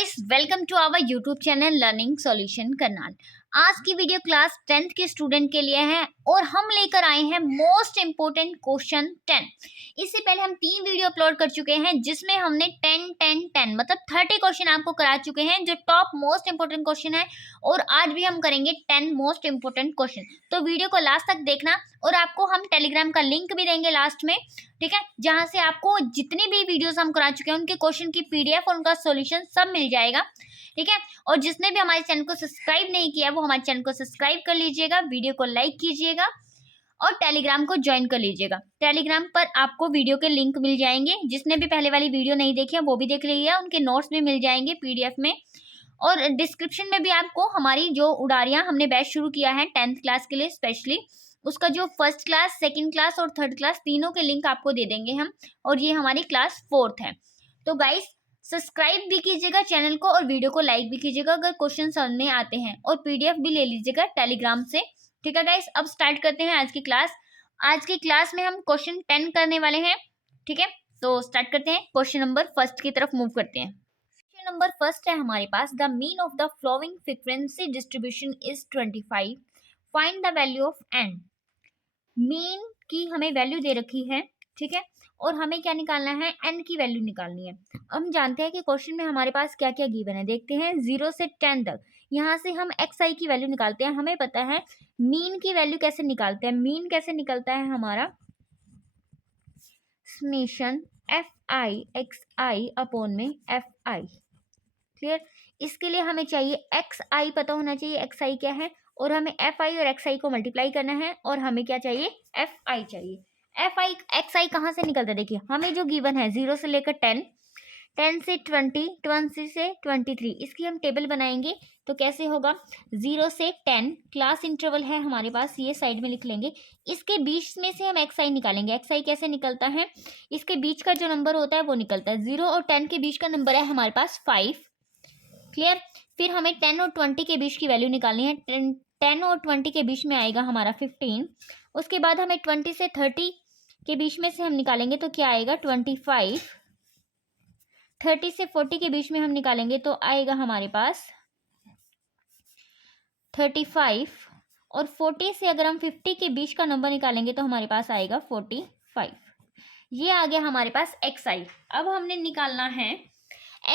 Guys, welcome to our YouTube channel learning solution Karnal. आज की video class 10th के student के लिए है और हम लेकर आए हैं मोस्ट इम्पोर्टेंट क्वेश्चन 10। इससे पहले हम 3 वीडियो अपलोड कर चुके हैं जिसमें हमने 10 मतलब 30 क्वेश्चन आपको करा चुके हैं जो टॉप मोस्ट इम्पोर्टेंट क्वेश्चन है, और आज भी हम करेंगे 10 मोस्ट इम्पोर्टेंट क्वेश्चन। तो वीडियो को लास्ट तक देखना और आपको हम टेलीग्राम का लिंक भी देंगे लास्ट में, ठीक है, जहां से आपको जितनी भी वीडियोस हम करा चुके हैं उनके क्वेश्चन की पीडीएफ और उनका सॉल्यूशन सब मिल जाएगा, ठीक है। और जिसने भी हमारे चैनल को सब्सक्राइब नहीं किया वो हमारे चैनल को सब्सक्राइब कर लीजिएगा, वीडियो को लाइक कीजिएगा और टेलीग्राम को ज्वाइन कर लीजिएगा। टेलीग्राम पर आपको वीडियो के लिंक मिल जाएंगे, जिसने भी पहले वाली वीडियो नहीं देखी है वो भी देख लीजिएगा, उनके नोट्स भी मिल जाएंगे पीडीएफ में। और डिस्क्रिप्शन में भी आपको हमारी जो उड़ारियां हमने बैच शुरू किया है 10th क्लास के लिए स्पेशली, उसका जो फर्स्ट क्लास, सेकंड क्लास और थर्ड क्लास तीनों के लिंक आपको दे देंगे हम, और ये हमारी क्लास 4th है। तो गाइस, सब्सक्राइब भी कीजिएगा चैनल को और वीडियो को लाइक भी कीजिएगा अगर क्वेश्चन समझ में आते हैं, और पीडीएफ भी ले लीजिएगा टेलीग्राम से, ठीक है गाइस। अब स्टार्ट करते हैं आज की क्लास। आज की क्लास में हम क्वेश्चन 10 करने वाले हैं, ठीक है। तो स्टार्ट करते हैं, क्वेश्चन नंबर फर्स्ट की तरफ मूव करते हैं। क्वेश्चन नंबर फर्स्ट है हमारे पास, the mean of the following frequency distribution is 25, find the value of n। Mean की हमें वैल्यू दे रखी है, ठीक है, और हमें क्या निकालना है, n की वैल्यू निकालनी है। हम जानते हैं कि क्वेश्चन में हमारे पास क्या क्या गिवन है, देखते हैं 0 से 10 तक। यहाँ से हम xi की वैल्यू निकालते हैं। हमें पता है मीन की वैल्यू कैसे निकालते हैं, मीन कैसे निकलता है हमारा, समेशन fi xi अपॉन में fi, क्लियर। इसके लिए हमें चाहिए xi पता होना चाहिए xi क्या है, और हमें fi और xi को मल्टीप्लाई करना है, और हमें क्या चाहिए, fi चाहिए। fi xi कहाँ से निकलता है, देखिए हमें जो गिवन है 0 से लेकर 10, 10 से 20, 20 से 23, इसकी हम टेबल बनाएंगे। तो कैसे होगा, 0 से 10 क्लास इंटरवल है हमारे पास, ये साइड में लिख लेंगे। इसके बीच में से हम xi निकालेंगे। xi कैसे निकलता है, इसके बीच का जो नंबर होता है वो निकलता है। 0 और 10 के बीच का नंबर है हमारे पास 5, क्लियर। फिर हमें 10 और 20 के बीच की वैल्यू निकालनी है। 10 और 20 के बीच में आएगा हमारा 15। उसके बाद हमें 20 से 30 के बीच में से हम निकालेंगे तो क्या आएगा, 25। 30 से 40 के बीच में हम निकालेंगे तो आएगा हमारे पास 35, और 40 से अगर हम 50 के बीच का नंबर निकालेंगे तो हमारे पास आएगा 45। ये आ गया हमारे पास xi। अब हमने निकालना है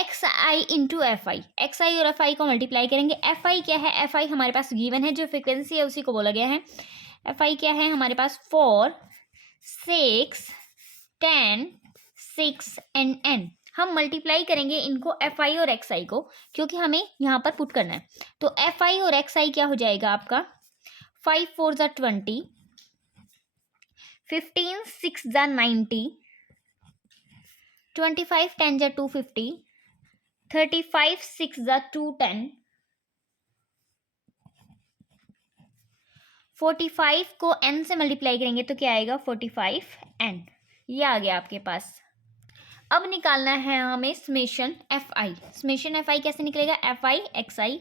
xi इंटू fi। xi और fi को मल्टीप्लाई करेंगे। fi क्या है, fi हमारे पास गिवन है, जो फ्रिक्वेंसी है उसी को बोला गया है। fi क्या है हमारे पास, 4, 6, 10, 6 एंड n। हम मल्टीप्लाई करेंगे इनको fi और xi को, क्योंकि हमें यहाँ पर पुट करना है। तो fi और xi क्या हो जाएगा आपका, 5 4 ज़ा 20, 15 6 ज़ा 90, 25 10 ज़ा 250, 35 6 ज़ा 210, 45 को n से मल्टीप्लाई करेंगे तो क्या आएगा, 45n। ये आ गया आपके पास। अब निकालना है हमें समेशन fi। समेशन fi कैसे निकलेगा, fi xi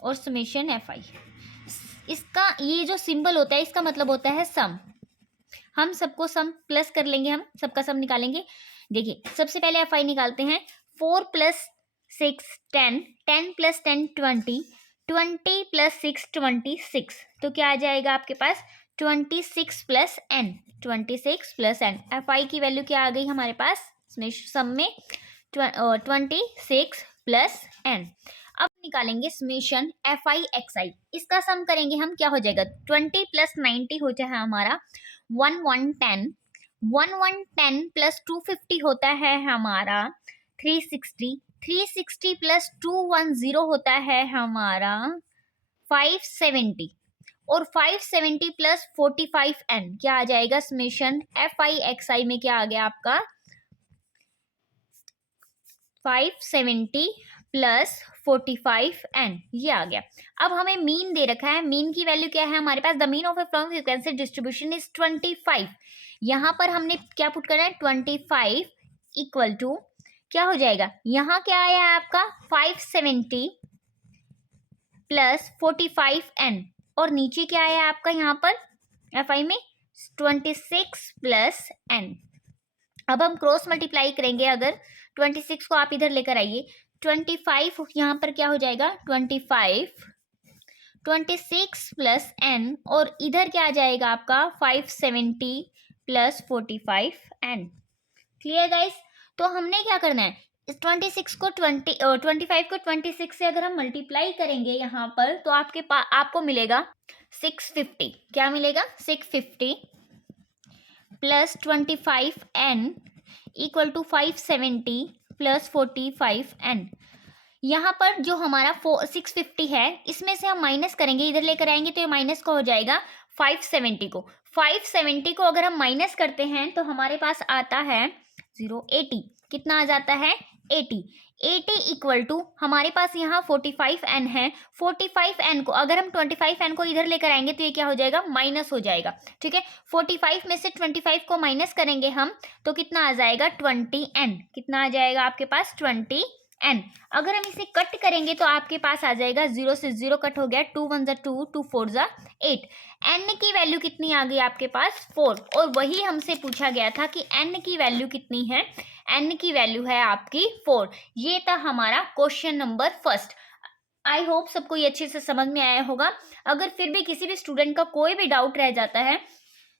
और समेशन fi। इसका ये जो सिंबल होता है इसका मतलब होता है सम। हम सबको सम प्लस कर लेंगे, हम सबका सम निकालेंगे। देखिए सबसे पहले fi निकालते हैं। 4 + 6 10, 10 + 10 20, 20 + 6 26। तो क्या आ जाएगा आपके पास, 26 + n, 26 + n। fi की वैल्यू क्या आ गई हमारे पास सम में, 26 + n। अब निकालेंगे समेशन fi xi। इसका सम करेंगे हम, क्या हो जाएगा, 20 + 90 हो जाएगा हमारा 1110, 1110 + 250 होता है हमारा 360, 360 + 210 होता है हमारा 570, और 570 + 45n क्या आ जाएगा, समेशन fi xi में क्या आ गया आपका, 570 + 45n, ये आ गया। अब हमें मीन दे रखा है। मीन की वैल्यू क्या है हमारे पास, the mean of a following frequency distribution is 25। यहाँ पर हमने क्या पुट करना है, 25 इक्वल टू क्या हो जाएगा, यहाँ क्या आया है आपका 570 + 45n, और नीचे क्या आया है आपका यहाँ पर fi में 26 + n। अब हम क्रॉस मल्टीप्लाई करेंगे। अगर 26 को आप इधर लेकर आइए 25 यहाँ पर क्या हो जाएगा 25, 26 प्लस n, और इधर क्या आ जाएगा आपका 570 प्लस 45n। Clear guys? तो हमने क्या करना है, इस 25 को 26 से अगर हम मल्टीप्लाई करेंगे यहाँ पर तो आपको मिलेगा 650। क्या मिलेगा 650 plus 25n equal to 570 plus 45n। यहाँ पर जो हमारा 650 है इसमें से हम माइनस करेंगे, इधर लेकर आएंगे तो ये माइनस का हो जाएगा 570 को। 570 को अगर हम माइनस करते हैं तो हमारे पास आता है 80। कितना आ जाता है 80। 80 इक्वल टू हमारे पास यहाँ 45n है। 45n को अगर हम 25n को इधर लेकर आएंगे तो ये क्या हो जाएगा माइनस हो जाएगा। ठीक है, 45 में से 25 को माइनस करेंगे हम तो कितना आ जाएगा 20n। कितना आ जाएगा आपके पास 20n। अगर हम इसे कट करेंगे तो आपके पास आ जाएगा 0 से 0 कट हो गया, 2 1 2 2 4 8। n की वैल्यू कितनी आ गई आपके पास 4, और वही हमसे पूछा गया था कि n की वैल्यू कितनी है। n की वैल्यू है आपकी 4। ये था हमारा question number first. I hope सबको ये अच्छे से समझ में आया होगा। अगर फिर भी किसी भी स्टूडेंट का कोई भी डाउट रह जाता है,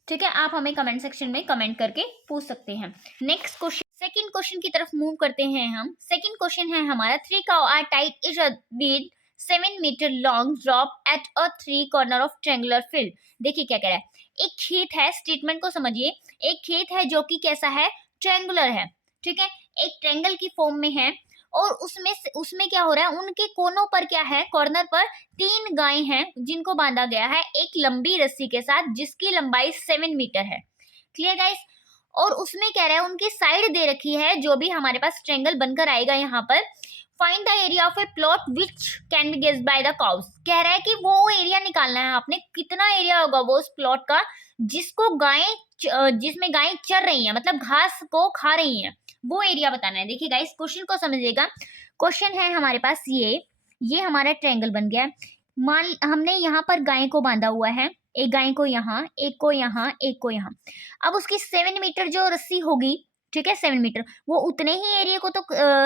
ठीक है, आप हमें कमेंट सेक्शन में कमेंट करके पूछ सकते हैं। नेक्स्ट क्वेश्चन, सेकंड क्वेश्चन की तरफ मूव करते हैं हम। सेकंड क्वेश्चन है हमारा, 3 cow are tied each with 7 meter long drop at a 3 corner of triangular field। देखिए क्या कह रहा है, एक खेत है, स्टेटमेंट को समझिए। एक खेत है जो कि कैसा है, ट्रायंगुलर है। ठीक है, एक ट्रायंगल की फॉर्म में है, और उसमें क्या हो रहा है, उनके कोनों पर क्या है, कॉर्नर पर 3 गाय हैं जिनको बांधा गया है एक लंबी रस्सी के साथ जिसकी लंबाई 7 मीटर है। Clear guys? और उसमें कह रहा है उनकी साइड दे रखी है जो भी हमारे पास ट्रायंगल बनकर आएगा यहाँ पर। Find the area of A plot which can be guessed by the cows. कह रहा है कि वो एरिया निकालना है आपने, कितना एरिया होगा वो उस प्लॉट का जिसमें गायें चर रही हैं, मतलब घास को खा रही हैं, वो एरिया बताना है। देखिए गाइस, क्वेश्चन को समझिएगा। क्वेश्चन है हमारे पास ये हमारा ट्रायंगल बन गया है। मान हमने यहाँ पर गाय को बांधा हुआ है, एक गाय को यहाँ, एक को यहाँ, एक को यहाँ। अब उसकी 7 मीटर जो रस्सी होगी, ठीक है, 7 मीटर, वो उतने ही एरिया को तो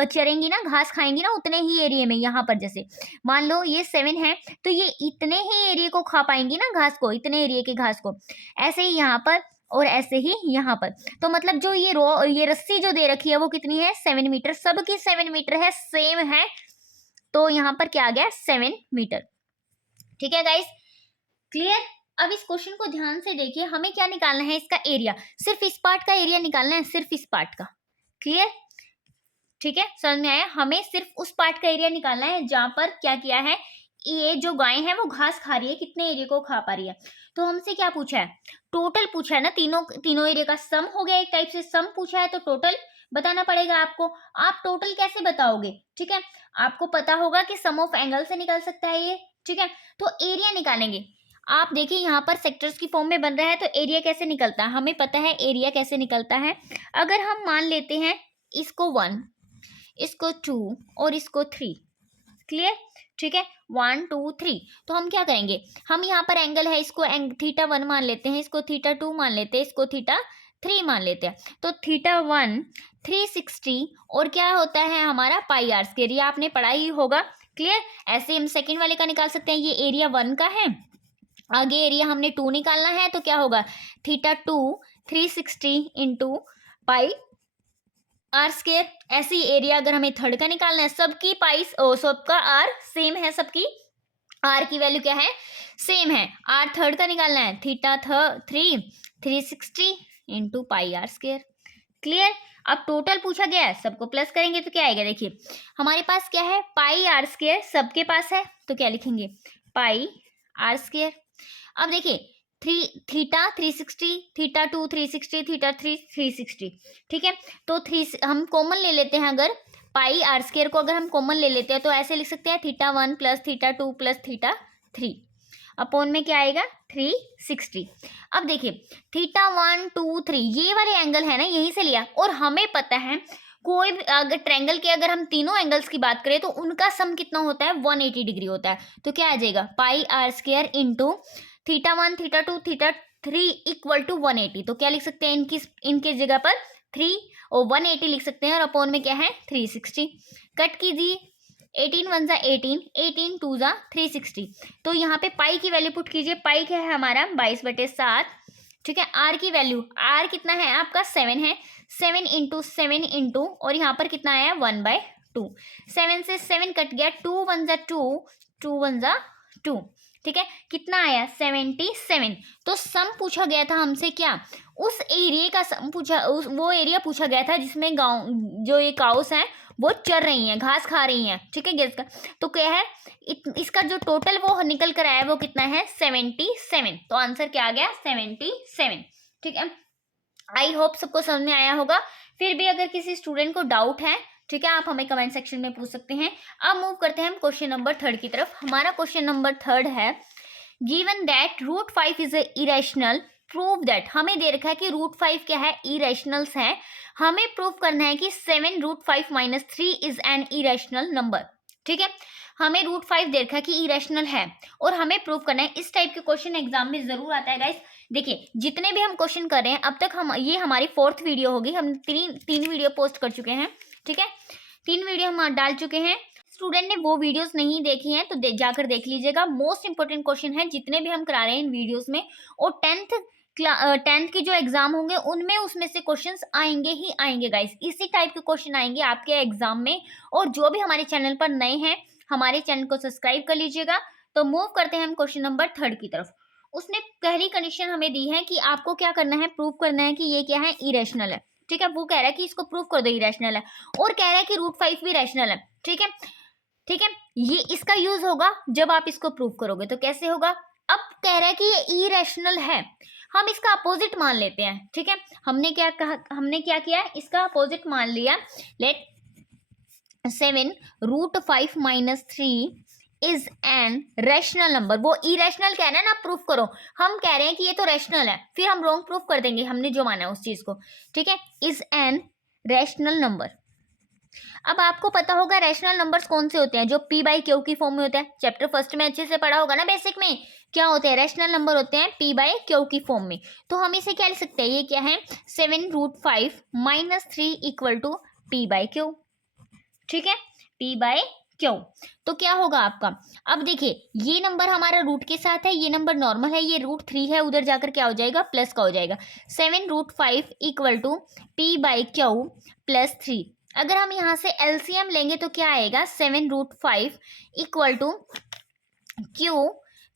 चरेंगी ना, घास खाएंगी ना, उतने ही एरिया में। यहाँ पर जैसे मान लो ये 7 है तो ये इतने ही एरिया को खा पाएंगी ना घास को, इतने एरिया के घास को। ऐसे ही यहाँ पर और ऐसे ही यहाँ पर। तो मतलब जो ये रस्सी जो दे रखी है वो कितनी है 7 मीटर, सबकी 7 मीटर है, सेम है। तो यहाँ पर क्या आ गया 7 मीटर। ठीक है गाइस, क्लियर? अब इस क्वेश्चन को ध्यान से देखिए, हमें क्या निकालना है, इसका एरिया, सिर्फ इस पार्ट का एरिया निकालना है, सिर्फ इस पार्ट का। क्लियर? ठीक है, समझ में आया? हमें सिर्फ उस पार्ट का एरिया निकालना है जहां पर क्या किया है, ये जो गाय है वो घास खा रही है, कितने एरिया को खा पा रही है। तो हमसे क्या पूछा है, टोटल पूछा है ना, तीनों एरिया का सम हो गया। एक टाइप से सम पूछा है तो टोटल बताना पड़ेगा आपको। आप टोटल कैसे बताओगे, ठीक है, आपको पता होगा कि सम ऑफ एंगल से निकल सकता है ये। ठीक है, तो एरिया निकालेंगे। आप देखिए यहाँ पर सेक्टर्स की फॉर्म में बन रहा है तो एरिया कैसे निकलता है, हमें पता है एरिया कैसे निकलता है। अगर हम मान लेते हैं इसको 1, इसको 2 और इसको 3। क्लियर? ठीक है, 1 2 3। तो हम क्या करेंगे, हम यहाँ पर एंगल है, इसको θ1 मान लेते हैं, इसको θ2 मान लेते हैं, इसको θ3 मान लेते हैं। तो θ1 360 और क्या होता है हमारा πr², ये आपने पढ़ा ही होगा। क्लियर? ऐसे हम सेकंड वाले का निकाल सकते हैं, ये एरिया 1 का है, आगे एरिया हमने 2 निकालना है तो क्या होगा θ2 360 इंटू πr²। ऐसे ही एरिया अगर हमें थर्ड का निकालना है, सबकी सबका r सेम है, सबकी r की वैल्यू क्या है, सेम है। r थर्ड का निकालना है, θ3 360 इंटू πr²। क्लियर? अब टोटल पूछा गया है, सबको प्लस करेंगे तो क्या आएगा, देखिए हमारे पास क्या है πr², सबके पास है तो क्या लिखेंगे πr²। अब देखिए θ360 θ2 360 θ3 360। ठीक है, तो हम कॉमन ले लेते हैं, अगर πr² को अगर हम कॉमन ले लेते हैं तो ऐसे लिख सकते हैं θ1 प्लस θ2 प्लस θ3 अपॉन में क्या आएगा 360। अब देखिए θ1 2 3 ये वाले एंगल है ना, यहीं से लिया, और हमें पता है कोई भी अगर ट्रायंगल के अगर हम तीनों एंगल्स की बात करें तो उनका सम कितना होता है 180 डिग्री होता है। तो क्या आ जाएगा πr² इंटू θ1 θ2 θ3 इक्वल टू 180। तो क्या लिख सकते हैं इनकी जगह पर 3 और 180 लिख सकते हैं, और अपॉन में क्या है 360। कट कीजिए, 18 1 जा 18, 18 2 जा 360। तो यहाँ पे पाई की वैल्यू पुट कीजिए, पाई क्या है हमारा 22/7, ठीक है। आर की वैल्यू, आर कितना है आपका 7 है, 7 इंटू 7 इंटू, और यहाँ पर कितना आया 1/2, 7 से 7 कट गया, 2 1 जा 2, 2 1 जा 2, ठीक है। कितना आया 77। तो सम पूछा गया था हमसे क्या, उस एरिया का सम पूछा, वो एरिया पूछा गया था जिसमें गांव जो ये काउस हैं वो चर रही हैं, घास खा रही हैं, ठीक है। गेस का तो क्या है, इसका जो टोटल वो निकल कर आया वो कितना है 77। तो आंसर क्या आ गया 77, ठीक है। आई होप सबको समझ में आया होगा। फिर भी अगर किसी स्टूडेंट को डाउट है, ठीक है, आप हमें कमेंट सेक्शन में पूछ सकते हैं। अब मूव करते हैं हम क्वेश्चन नंबर 3 की तरफ। हमारा क्वेश्चन नंबर 3 है, given that √5 is irrational, prove that. हमें दे रखा है कि √5 क्या है, इरेशनल्स है। हमें प्रूव करना है कि 7 √5 - 3 इज एन इरेशनल नंबर, ठीक है। हमें √5 दे रखा है कि इरेशनल है और हमें प्रूव करना है। इस टाइप के क्वेश्चन एग्जाम में जरूर आता है गाइस। देखिए जितने भी हम क्वेश्चन कर रहे हैं अब तक, हम ये हमारी 4th वीडियो होगी, हम तीन वीडियो पोस्ट कर चुके हैं, ठीक है। 3 वीडियो हम डाल चुके हैं। स्टूडेंट ने वो वीडियोस नहीं देखी हैं तो जाकर देख लीजिएगा। मोस्ट इंपोर्टेंट क्वेश्चन है जितने भी हम करा रहे हैं इन वीडियोस में, और 10th की जो एग्जाम होंगे उनमें उसमें से क्वेश्चंस आएंगे ही आएंगे गाइस। इसी टाइप के क्वेश्चन आएंगे आपके एग्जाम में। और जो भी हमारे चैनल पर नए हैं, हमारे चैनल को सब्सक्राइब कर लीजिएगा। तो मूव करते हैं हम क्वेश्चन नंबर 3 की तरफ। उसने पहली कंडीशन हमें दी है कि आपको क्या करना है, प्रूव करना है कि ये क्या है, इरेशनल है, ठीक है। वो कह रहा है कि इसको प्रूव कर दो इरेशनल है, और कह रहा है कि √5 भी रैशनल है, ठीक है, ठीक है। ये इसका यूज होगा जब आप इसको प्रूव करोगे। तो कैसे होगा, अब कह रहा है कि ये इरेशनल है, हम इसका अपोजिट मान लेते हैं, ठीक है। हमने क्या कहा, हमने क्या किया, इसका अपोजिट मान लिया। Let 7 √5 - 3 is an rational number. वो इरेशनल कह रहे हैं ना, प्रूफ करो। हम कह रहे हैं कि ये तो रैशनल है, फिर हम रॉन्ग प्रूफ कर देंगे, हमने जो माना है उस चीज को, ठीक है। Is an rational number. अब आपको पता होगा रैशनल नंबर्स कौन से होते हैं, जो p/q की फॉर्म में होते हैं। चैप्टर 1 में अच्छे से पढ़ा होगा ना बेसिक में, क्या होते हैं रैशनल नंबर, होते हैं p/q की फॉर्म में। तो हम इसे क्या लिख सकते हैं, ये क्या है 7 √5 - 3 = p/q, ठीक है, p/q। तो क्या होगा आपका, अब देखिए ये नंबर हमारा रूट के साथ है, ये नंबर नॉर्मल है, ये √3 है, उधर जाकर क्या हो जाएगा, प्लस का हो जाएगा। 7 √5 = p/q + 3। अगर हम यहाँ से एलसीएम लेंगे तो क्या आएगा, 7 √5 = q,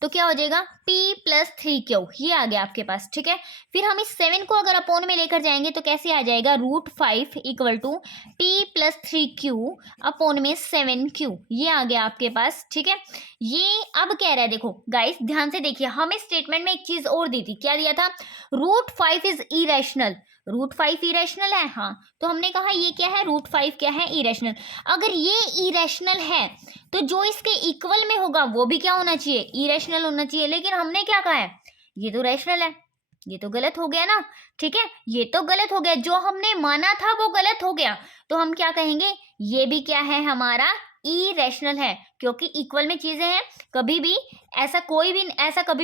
तो क्या हो जाएगा p + 3q, ये आ गया आपके पास, ठीक है। फिर हम इस 7 को अगर अपोन में लेकर जाएंगे तो कैसे आ जाएगा, √5 = p + 3q अपोन में 7q, ये आ गया आपके पास, ठीक है। ये अब कह रहा है, देखो गाइस ध्यान से देखिए, हमें स्टेटमेंट में एक चीज और दी थी, क्या दिया था, √5 इज इरेशनल। √5 इरेशनल है, हाँ, तो हमने कहा ये क्या है, √5 क्या है, इरेशनल। अगर ये इरेशनल है तो जो इसके इक्वल में होगा वो भी क्या होना चाहिए, इरेशनल होना चाहिए। लेकिन हमने क्या कहा है, ये तो रैशनल है, ये तो गलत हो गया ना, ठीक है, ये तो गलत हो गया, जो हमने माना था वो गलत हो गया। तो हम क्या कहेंगे, ये भी क्या है हमारा, इरेशनल है, क्योंकि इक्वल में चीजें हैं। कभी भी ऐसा कभी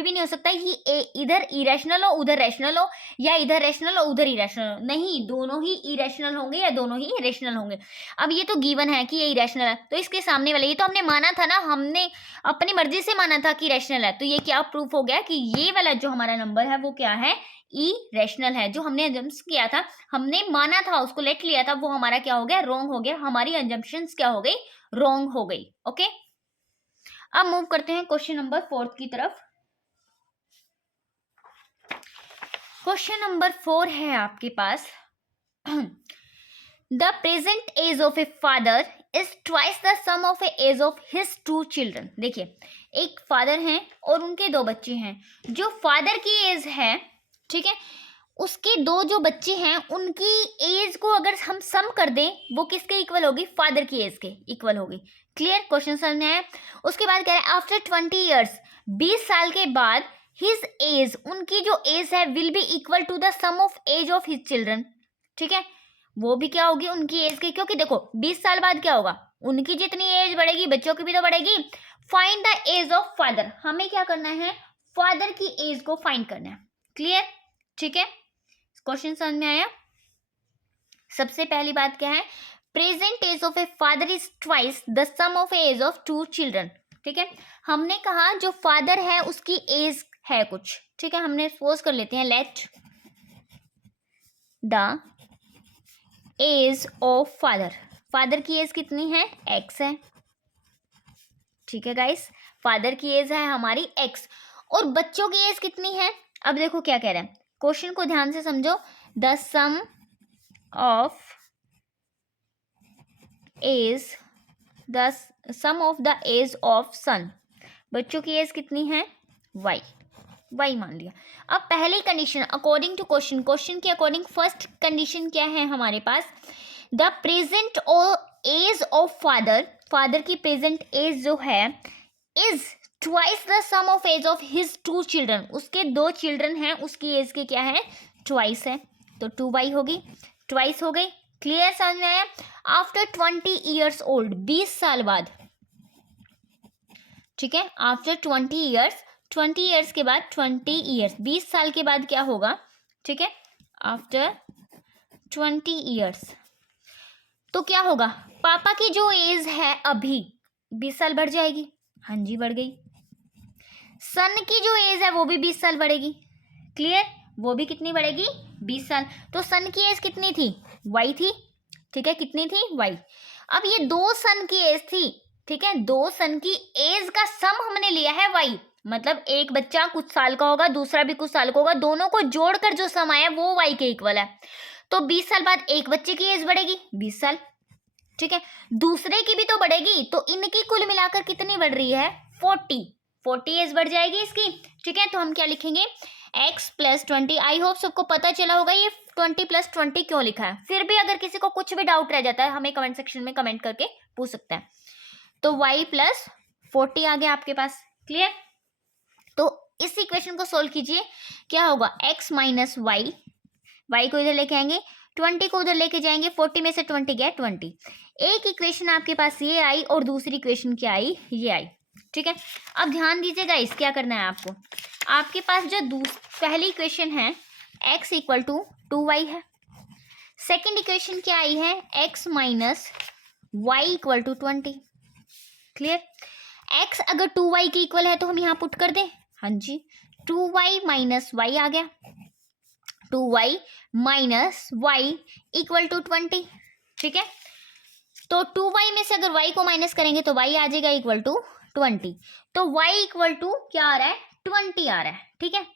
भी नहीं हो सकता कि इधर इरेशनल हो उधर रैशनल हो, या इधर रैशनल हो उधर इरेशनल हो, नहीं, दोनों ही इरेशनल होंगे या दोनों ही रेशनल होंगे। अब ये तो गिवन है कि ये इरेशनल है, तो इसके सामने वाले, ये तो हमने माना था ना, हमने अपनी मर्जी से माना था कि रैशनल है, तो ये क्या प्रूफ हो गया कि ये वाला जो हमारा नंबर है वो क्या है, इरेशनल है। जो हमने अजम्प्शन किया था, हमने माना था, उसको लेट लिया था, वो हमारा क्या हो गया, रॉन्ग हो गया, हमारी अजम्पशंस क्या हो गई, रॉन्ग हो गई, ओके। अब मूव करते हैं क्वेश्चन नंबर 4 की तरफ। क्वेश्चन नंबर 4 है आपके पास, the present age of a father is twice the sum of a age of his 2 children. देखिए एक फादर हैं और उनके 2 बच्चे हैं। जो फादर की एज है, ठीक है, उसके 2 जो बच्चे हैं उनकी एज को अगर हम सम कर दें, वो किसके इक्वल होगी, फादर की एज के इक्वल होगी। क्लियर, क्वेश्चन समझ है। उसके बाद कह रहे हैं आफ्टर 20 ईयर्स, 20 साल के बाद, हिज एज, उनकी जो एज है, will be equal to the sum of age of his children, ठीक है, वो भी क्या होगी उनकी एज के, क्योंकि देखो 20 साल बाद क्या होगा, उनकी जितनी एज बढ़ेगी बच्चों की भी तो बढ़ेगी। Find the age of father, हमें क्या करना है, फादर की एज को फाइंड करना है। क्लियर, ठीक है, क्वेश्चन समझ में आया। सबसे पहली बात क्या है, present age of a father is twice the sum of age of two children. ठीक है, हमने कहा जो फादर है उसकी एज है कुछ, ठीक है, हमने सपोज कर लेते हैं let the age of father, father की एज कितनी है, एक्स है। ठीक है गाइस, फादर की एज है हमारी एक्स, और बच्चों की एज कितनी है। अब देखो क्या कह रहे हैं, क्वेश्चन को ध्यान से समझो, the sum of age the sum of the age of son, बच्चों की एज कितनी है, वाई, वाई मान लिया। अब पहली condition according to question, question के अकॉर्डिंग फर्स्ट कंडीशन क्या है हमारे पास, the present age of father, father की प्रेजेंट एज जो है is twice the sum of age of his two children, उसके दो चिल्ड्रन हैं, उसकी एज के क्या है, ट्वाइस है, तो 2y होगी, ट्वाइस हो गई। क्लियर, समझ में आया। आफ्टर 20 ईयर्स ओल्ड, 20 साल बाद, ठीक है, आफ्टर 20 ईयर्स, 20 ईयर्स के बाद 20 ईयर्स, 20 साल के बाद क्या होगा, ठीक है, आफ्टर 20 ईयर्स, तो क्या होगा, पापा की जो एज है अभी 20 साल बढ़ जाएगी, हाँ जी बढ़ गई। सन की जो एज है वो भी 20 साल बढ़ेगी, क्लियर, वो भी कितनी बढ़ेगी, 20 साल। तो सन की एज कितनी थी, वाई थी, ठीक है, कितनी थी, वाई। अब ये दो सन की एज थी, ठीक है, दो सन की एज का सम हमने लिया है वाई, मतलब एक बच्चा कुछ साल का होगा, दूसरा भी कुछ साल का होगा, दोनों को जोड़कर जो सम आया वो वाई के इक्वल है। तो 20 साल बाद एक बच्चे की एज बढ़ेगी 20 साल, ठीक है, दूसरे की भी तो बढ़ेगी, तो इनकी कुल मिलाकर कितनी बढ़ रही है, 40 एज बढ़ जाएगी इसकी। ठीक है, तो हम क्या लिखेंगे, x प्लस 20। आई होप सबको पता चला होगा ये 20 प्लस 20 क्यों लिखा है। फिर भी अगर किसी को कुछ भी डाउट रह जाता है हमें कमेंट सेक्शन में कमेंट करके पूछ सकता है। तो y प्लस 40 आ गया आपके पास, क्लियर। तो इस इक्वेशन को सोल्व कीजिए, क्या होगा, x माइनस वाई, वाई को इधर लेके आएंगे, 20 को उधर लेके जाएंगे, 40 में से 20 गया 20। एक इक्वेशन आपके पास ये आई और दूसरी इक्वेशन क्या आई, ये आई। ठीक है, अब ध्यान दीजिएगा, इस क्या करना है आपको, आपके पास जो पहली इक्वेशन है x इक्वल टू 2y है, सेकेंड इक्वेशन क्या आई है, x minus y equal to 20। Clear, x अगर 2y के इक्वल है तो हम यहाँ पुट कर दें, हाँ जी, 2y माइनस वाई आ गया, 2y minus y equal to 20। ठीक है, तो 2y में से अगर y को माइनस करेंगे तो y आ जाएगा इक्वल टू 20, तो y इक्वल टू क्या आ रहा है, 20 आ रहा है। ठीक है,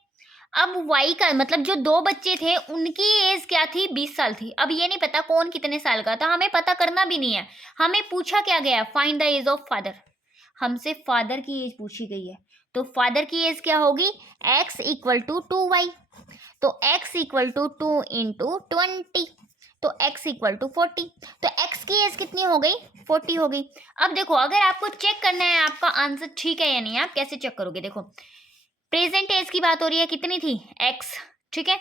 अब y का मतलब जो दो बच्चे थे उनकी एज क्या थी, 20 साल थी। अब ये नहीं पता कौन कितने साल का था, हमें पता करना भी नहीं है, हमें पूछा क्या गया, find the age of father, हमसे फादर की एज पूछी गई है। तो फादर की एज क्या होगी, x इक्वल टू 2y, तो x इक्वल टू 2 इंटू 20, तो x इक्वल टू 40, तो x की एज कितनी हो गई, 40 हो गई। अब देखो, अगर आपको चेक करना है आपका आंसर ठीक है या नहीं, आप कैसे चेक करोगे, देखो प्रेजेंट एज की बात हो रही है, कितनी थी, x, ठीक है,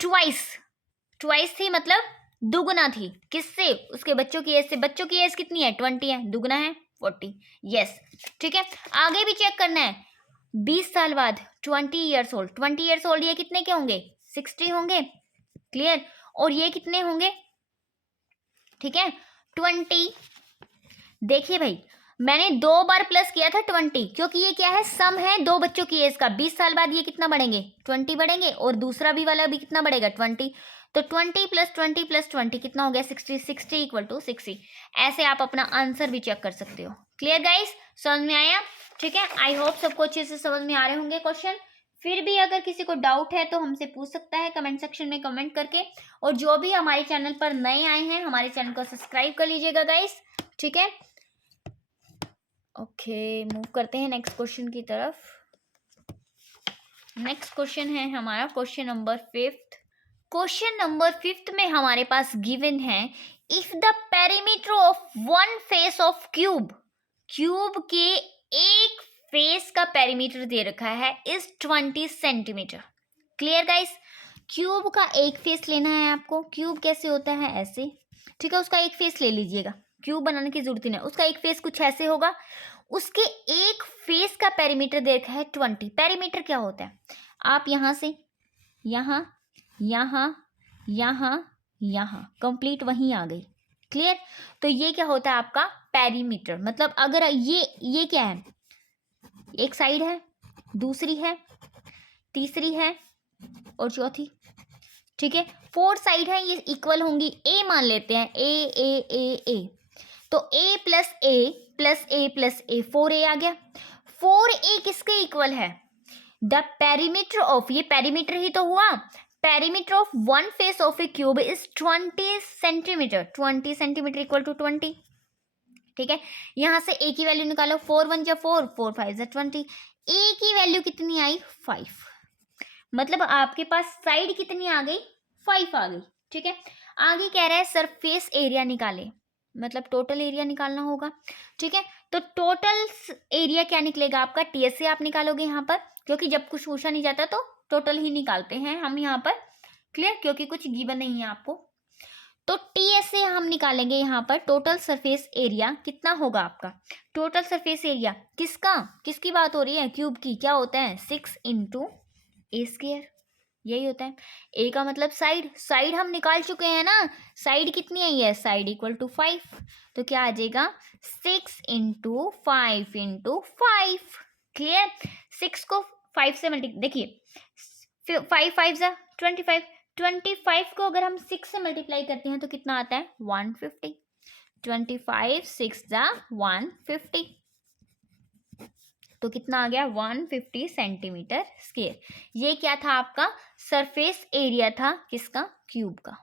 ट्वाइस थी, मतलब दुगुना थी, किससे, उसके बच्चों की एज से। बच्चों की एज कितनी है, 20 है, दुगुना है 40, यस। ठीक है, आगे भी चेक करना है, 20 साल बाद 20 ईयर्स ओल्ड, 20 ईयर्स ओल्ड ये कितने के होंगे, 60 होंगे, क्लियर, और ये कितने होंगे, ठीक है 20। देखिए भाई, मैंने 2 बार प्लस किया था 20, क्योंकि ये क्या है, सम है दो बच्चों की एज का। 20 साल बाद ये कितना बढ़ेंगे, 20 बढ़ेंगे, और दूसरा भी वाला भी कितना बढ़ेगा, 20, तो 20 प्लस 20 प्लस 20 कितना हो गया, 60, 60 इक्वल टू 60। ऐसे आप अपना आंसर भी चेक कर सकते हो। क्लियर गाइस, समझ में आया, ठीक है, आई होप सबको अच्छे से समझ में आ रहे होंगे क्वेश्चन। फिर भी अगर किसी को डाउट है तो हमसे पूछ सकता है कमेंट सेक्शन में कमेंट करके, और जो भी हमारे चैनल पर नए आए हैं हमारे चैनल को सब्सक्राइब कर लीजिएगा गाइस, ठीक है। ओके, मूव करते हैं नेक्स्ट क्वेश्चन की तरफ। नेक्स्ट क्वेश्चन है हमारा क्वेश्चन नंबर 5। क्वेश्चन नंबर 5 में हमारे पास गिवन है, if the perimeter of one face of cube, cube के एक फेस का पेरीमीटर दे रखा है इस 20 सेंटीमीटर। क्लियर गाइस, क्यूब का एक फेस लेना है आपको। क्यूब कैसे होता है, ऐसे, ठीक है, उसका एक फेस ले लीजिएगा, क्यूब बनाने की जरूरत नहीं, उसका एक फेस कुछ ऐसे होगा, उसके एक फेस का पेरीमीटर दे रखा है 20। पेरीमीटर क्या होता है, आप यहाँ से यहाँ यहाँ यहाँ यहाँ कंप्लीट वहीं आ गई। क्लियर। तो ये क्या होता है आपका पेरीमीटर। मतलब अगर ये क्या है, एक साइड है, दूसरी है, तीसरी है और चौथी, ठीक है, 4 साइड है, ये इक्वल होंगी। ए मान लेते हैं, ए, तो a plus a plus a plus a, 4a आ गया। 4a किसके इक्वल है? द पेरीमीटर ऑफ, ये पेरीमीटर ही तो हुआ, perimeter of one face of a cube is 20 centimetre. 20 centimetre equal to 20। ठीक है, यहां से a की वैल्यू निकालो, 4 1 जा 4, 4 5 जा 20। a की वैल्यू कितनी आई? 5। मतलब आपके पास साइड कितनी आ गई? 5 आ गई। ठीक है, आगे कह रहा है सरफेस एरिया निकाले, मतलब टोटल एरिया निकालना होगा। ठीक है, तो टोटल एरिया क्या निकलेगा आपका? टीएस से आप निकालोगे यहाँ पर, क्योंकि जब कुछ पूछा नहीं जाता तो टोटल ही निकालते हैं हम यहाँ पर। क्लियर, क्योंकि कुछ गिवन नहीं है आपको। तो टीएस से हम निकालेंगे यहाँ पर टोटल सरफेस एरिया कितना होगा आपका। टोटल सरफेस एरिया किसका, किसकी बात हो रही है? क्यूब की। क्या होता है? 6 इंटू ए स्क्वायर, यही होता है। ए का मतलब साइड, साइड हम निकाल चुके हैं ना, साइड कितनी आई है? Side equal to 5। तो क्या आ जाएगा? 6 इंटू 5 इंटू 5। क्लियर। 6 को 5 से मल्टी, देखिए 5 5 जा 25, 25 को अगर हम 6 से मल्टीप्लाई करते हैं तो कितना आता है? 150। 25 6 जा 150, तो कितना आ गया? 150 सेंटीमीटर स्क्वायर। ये क्या था आपका? सरफेस एरिया था किसका? क्यूब का।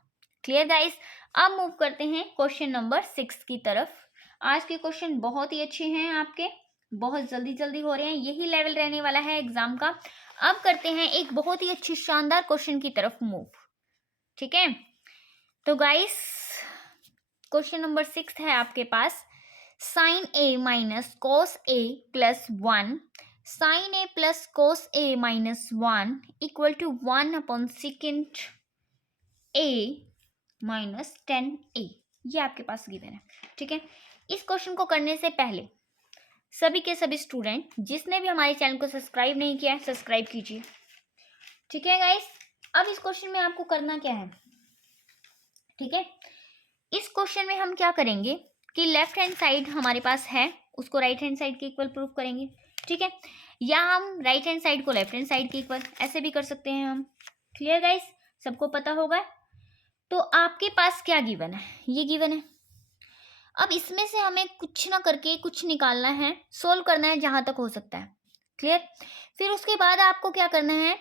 Clear guys. अब मूव करते हैं क्वेश्चन नंबर 6 की तरफ। आज के क्वेश्चन बहुत ही अच्छे हैं आपके, बहुत जल्दी जल्दी हो रहे हैं, यही लेवल रहने वाला है एग्जाम का। अब करते हैं एक बहुत ही अच्छी शानदार क्वेश्चन की तरफ मूव। ठीक है, तो गाइस क्वेश्चन नंबर 6 है आपके पास, sine A minus cos A plus 1, sine A plus cos A minus 1 equal to 1 upon second A minus 10a। ये आपके पास गिवन है। ठीक है, इस क्वेश्चन को करने से पहले सभी के सभी स्टूडेंट जिसने भी हमारे चैनल को सब्सक्राइब नहीं किया है, सब्सक्राइब कीजिए। ठीक है गाइस, अब इस क्वेश्चन में आपको करना क्या है? ठीक है, इस क्वेश्चन में हम क्या करेंगे कि लेफ्ट हैंड साइड हमारे पास है, उसको राइट हैंड साइड के इक्वल प्रूफ करेंगे। ठीक है, या हम राइट हैंड साइड को लेफ्ट हैंड साइड के इक्वल, ऐसे भी कर सकते हैं हम। क्लियर गाइस, सबको पता होगा। तो आपके पास क्या गिवन है? ये गिवन है। अब इसमें से हमें कुछ ना करके कुछ निकालना है, सोल्व करना है जहां तक हो सकता है। क्लियर। फिर उसके बाद आपको क्या करना है,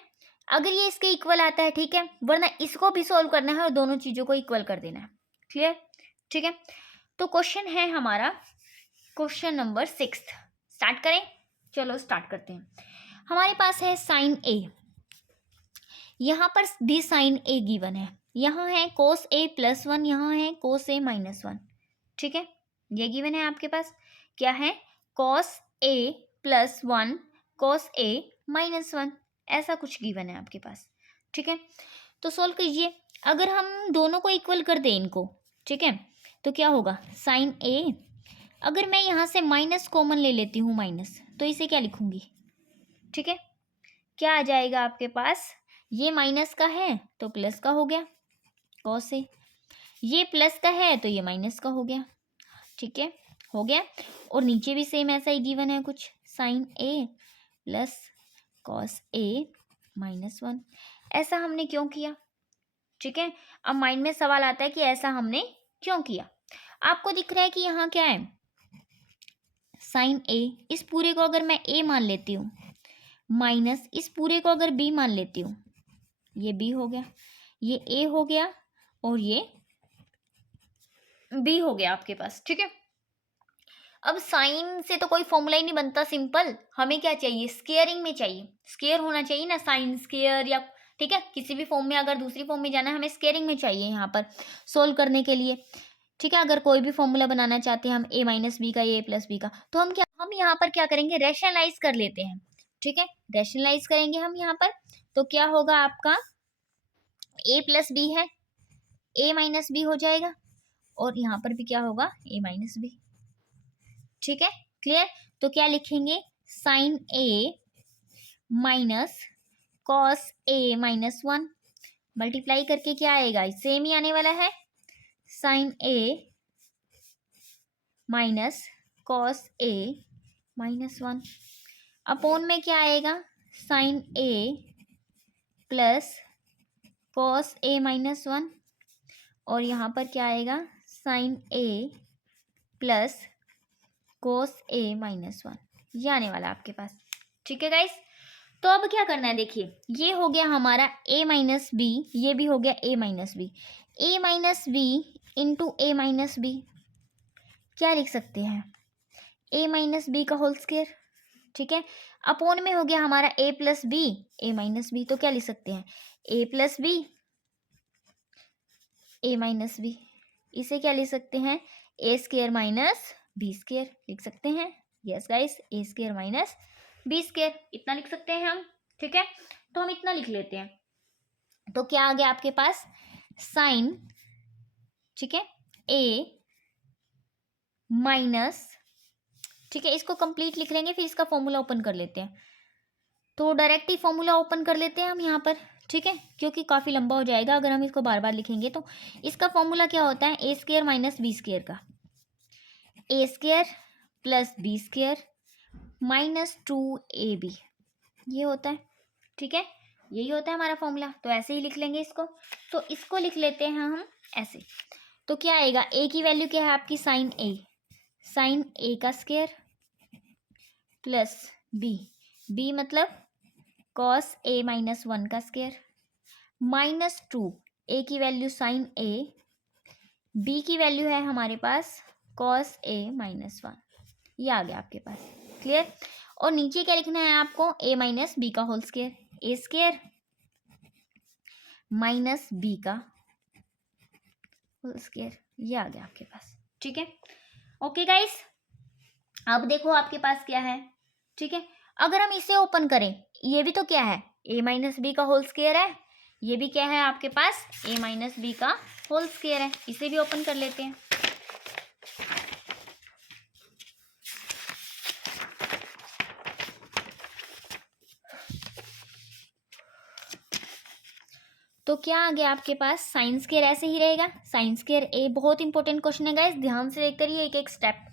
अगर ये इसके इक्वल आता है ठीक है, वरना इसको भी सोल्व करना है और दोनों चीजों को इक्वल कर देना है। क्लियर। ठीक है, तो क्वेश्चन है हमारा क्वेश्चन नंबर 6। स्टार्ट करें? चलो स्टार्ट करते हैं। हमारे पास है साइन ए, यहाँ पर भी साइन ए गिवन है, यहाँ है कोस ए प्लस 1, यहाँ है कोस ए माइनस 1। ठीक है, ये गिवन है आपके पास। क्या है? Cos A plus 1 cos A minus 1, ऐसा कुछ गिवन है आपके पास। ठीक है, तो सोल्व कीजिए। अगर हम दोनों को इक्वल कर दें इनको, ठीक है, तो क्या होगा? साइन ए, अगर मैं यहाँ से माइनस कॉमन ले लेती हूँ माइनस, तो इसे क्या लिखूंगी? ठीक है, क्या आ जाएगा आपके पास? ये माइनस का है तो प्लस का हो गया कॉस ए, ये प्लस का है तो ये माइनस का हो गया। ठीक है, हो गया। और नीचे भी सेम ऐसा ही गिवन है कुछ, sign A plus cos A minus 1। ऐसा हमने क्यों किया? ठीक है, अब माइंड में सवाल आता है कि ऐसा हमने क्यों किया। आपको दिख रहा है कि यहाँ क्या है? साइन ए, इस पूरे को अगर मैं ए मान लेती हूँ, माइनस इस पूरे को अगर बी मान लेती हूँ, ये बी हो गया, ये ए हो गया और ये बी हो गया आपके पास। ठीक है, अब साइन से तो कोई फॉर्मूला ही नहीं बनता सिंपल, हमें क्या चाहिए? स्केयरिंग में चाहिए, स्केयर होना चाहिए ना, साइन स्केयर या ठीक है, किसी भी फॉर्म में अगर दूसरी फॉर्म में जाना है हमें स्केयरिंग में चाहिए यहाँ पर सोल्व करने के लिए। ठीक है, अगर कोई भी फॉर्मूला बनाना चाहते हैं हम ए माइनस बी का, ए प्लस बी का, तो हम यहाँ पर क्या करेंगे? रैशनलाइज कर लेते हैं। ठीक है, रैशनलाइज करेंगे हम यहाँ पर, तो क्या होगा आपका? ए प्लस बी है, ए माइनस बी हो जाएगा, और यहाँ पर भी क्या होगा? ए माइनस बी। ठीक है, क्लियर। तो क्या लिखेंगे? Sign A minus cos A minus 1, multiply करके क्या आएगा, सेम ही आने वाला है, sign A minus cos A minus 1 upon में क्या आएगा, sign A plus cos A minus 1 और यहाँ पर क्या आएगा, sign A plus cos A minus 1, ये आने वाला आपके पास। ठीक है गाइस, तो अब क्या करना है, देखिए ये हो गया हमारा a माइनस बी, ये भी हो गया a minus b, a minus b into a minus b, क्या लिख सकते हैं, a माइनस बी का होल स्क्वायर। ठीक है, अपॉन में हो गया हमारा a plus b, a minus b, तो क्या लिख सकते हैं, a plus b a minus b, इसे क्या लिख सकते हैं, a square minus B square लिख सकते हैं। Yes guys, a square minus B square, इतना लिख सकते हैं हम। ठीक है, तो हम इतना लिख लेते हैं, तो क्या आ गया आपके पास, साइन, ठीक है, ए माइनस, ठीक है, इसको कंप्लीट लिख लेंगे, फिर इसका फॉर्मूला ओपन कर लेते हैं। तो डायरेक्ट ही फॉर्मूला ओपन कर लेते हैं हम यहाँ पर, ठीक है, क्योंकि काफ़ी लंबा हो जाएगा अगर हम इसको बार बार लिखेंगे। तो इसका फॉर्मूला क्या होता है, A square minus B square का, A square plus B square minus 2ab, ये होता है। ठीक है, यही होता है हमारा फॉर्मूला, तो ऐसे ही लिख लेंगे इसको। तो इसको लिख लेते हैं हम ऐसे, तो क्या आएगा, ए की वैल्यू क्या है आपकी, साइन ए का स्क्वायर प्लस बी मतलब कॉस ए माइनस 1 का स्क्वायर माइनस 2, ए की वैल्यू साइन ए, बी की वैल्यू है हमारे पास कॉस ए माइनस 1, ये आ गया आपके पास। क्लियर, और नीचे क्या लिखना है आपको, ए माइनस बी का होल स्क्वायर, ए स्क्वायर माइनस बी का होल स्क्वायर, ये आ गया आपके पास। ठीक है, ओके गाइस, अब देखो आपके पास क्या है। ठीक है, अगर हम इसे ओपन करें, ये भी तो क्या है, ए माइनस बी का होल स्क्वायर है, ये भी क्या है आपके पास, ए माइनस बी का होल स्क्वायर है, इसे भी ओपन कर लेते हैं। तो क्या आ गया आपके पास, साइन स्क्वायर ऐसे ही रहेगा, साइन स्क्वायर ए, बहुत इंपॉर्टेंट क्वेश्चन है गाइस, ध्यान से देखते रहिए एक एक स्टेप।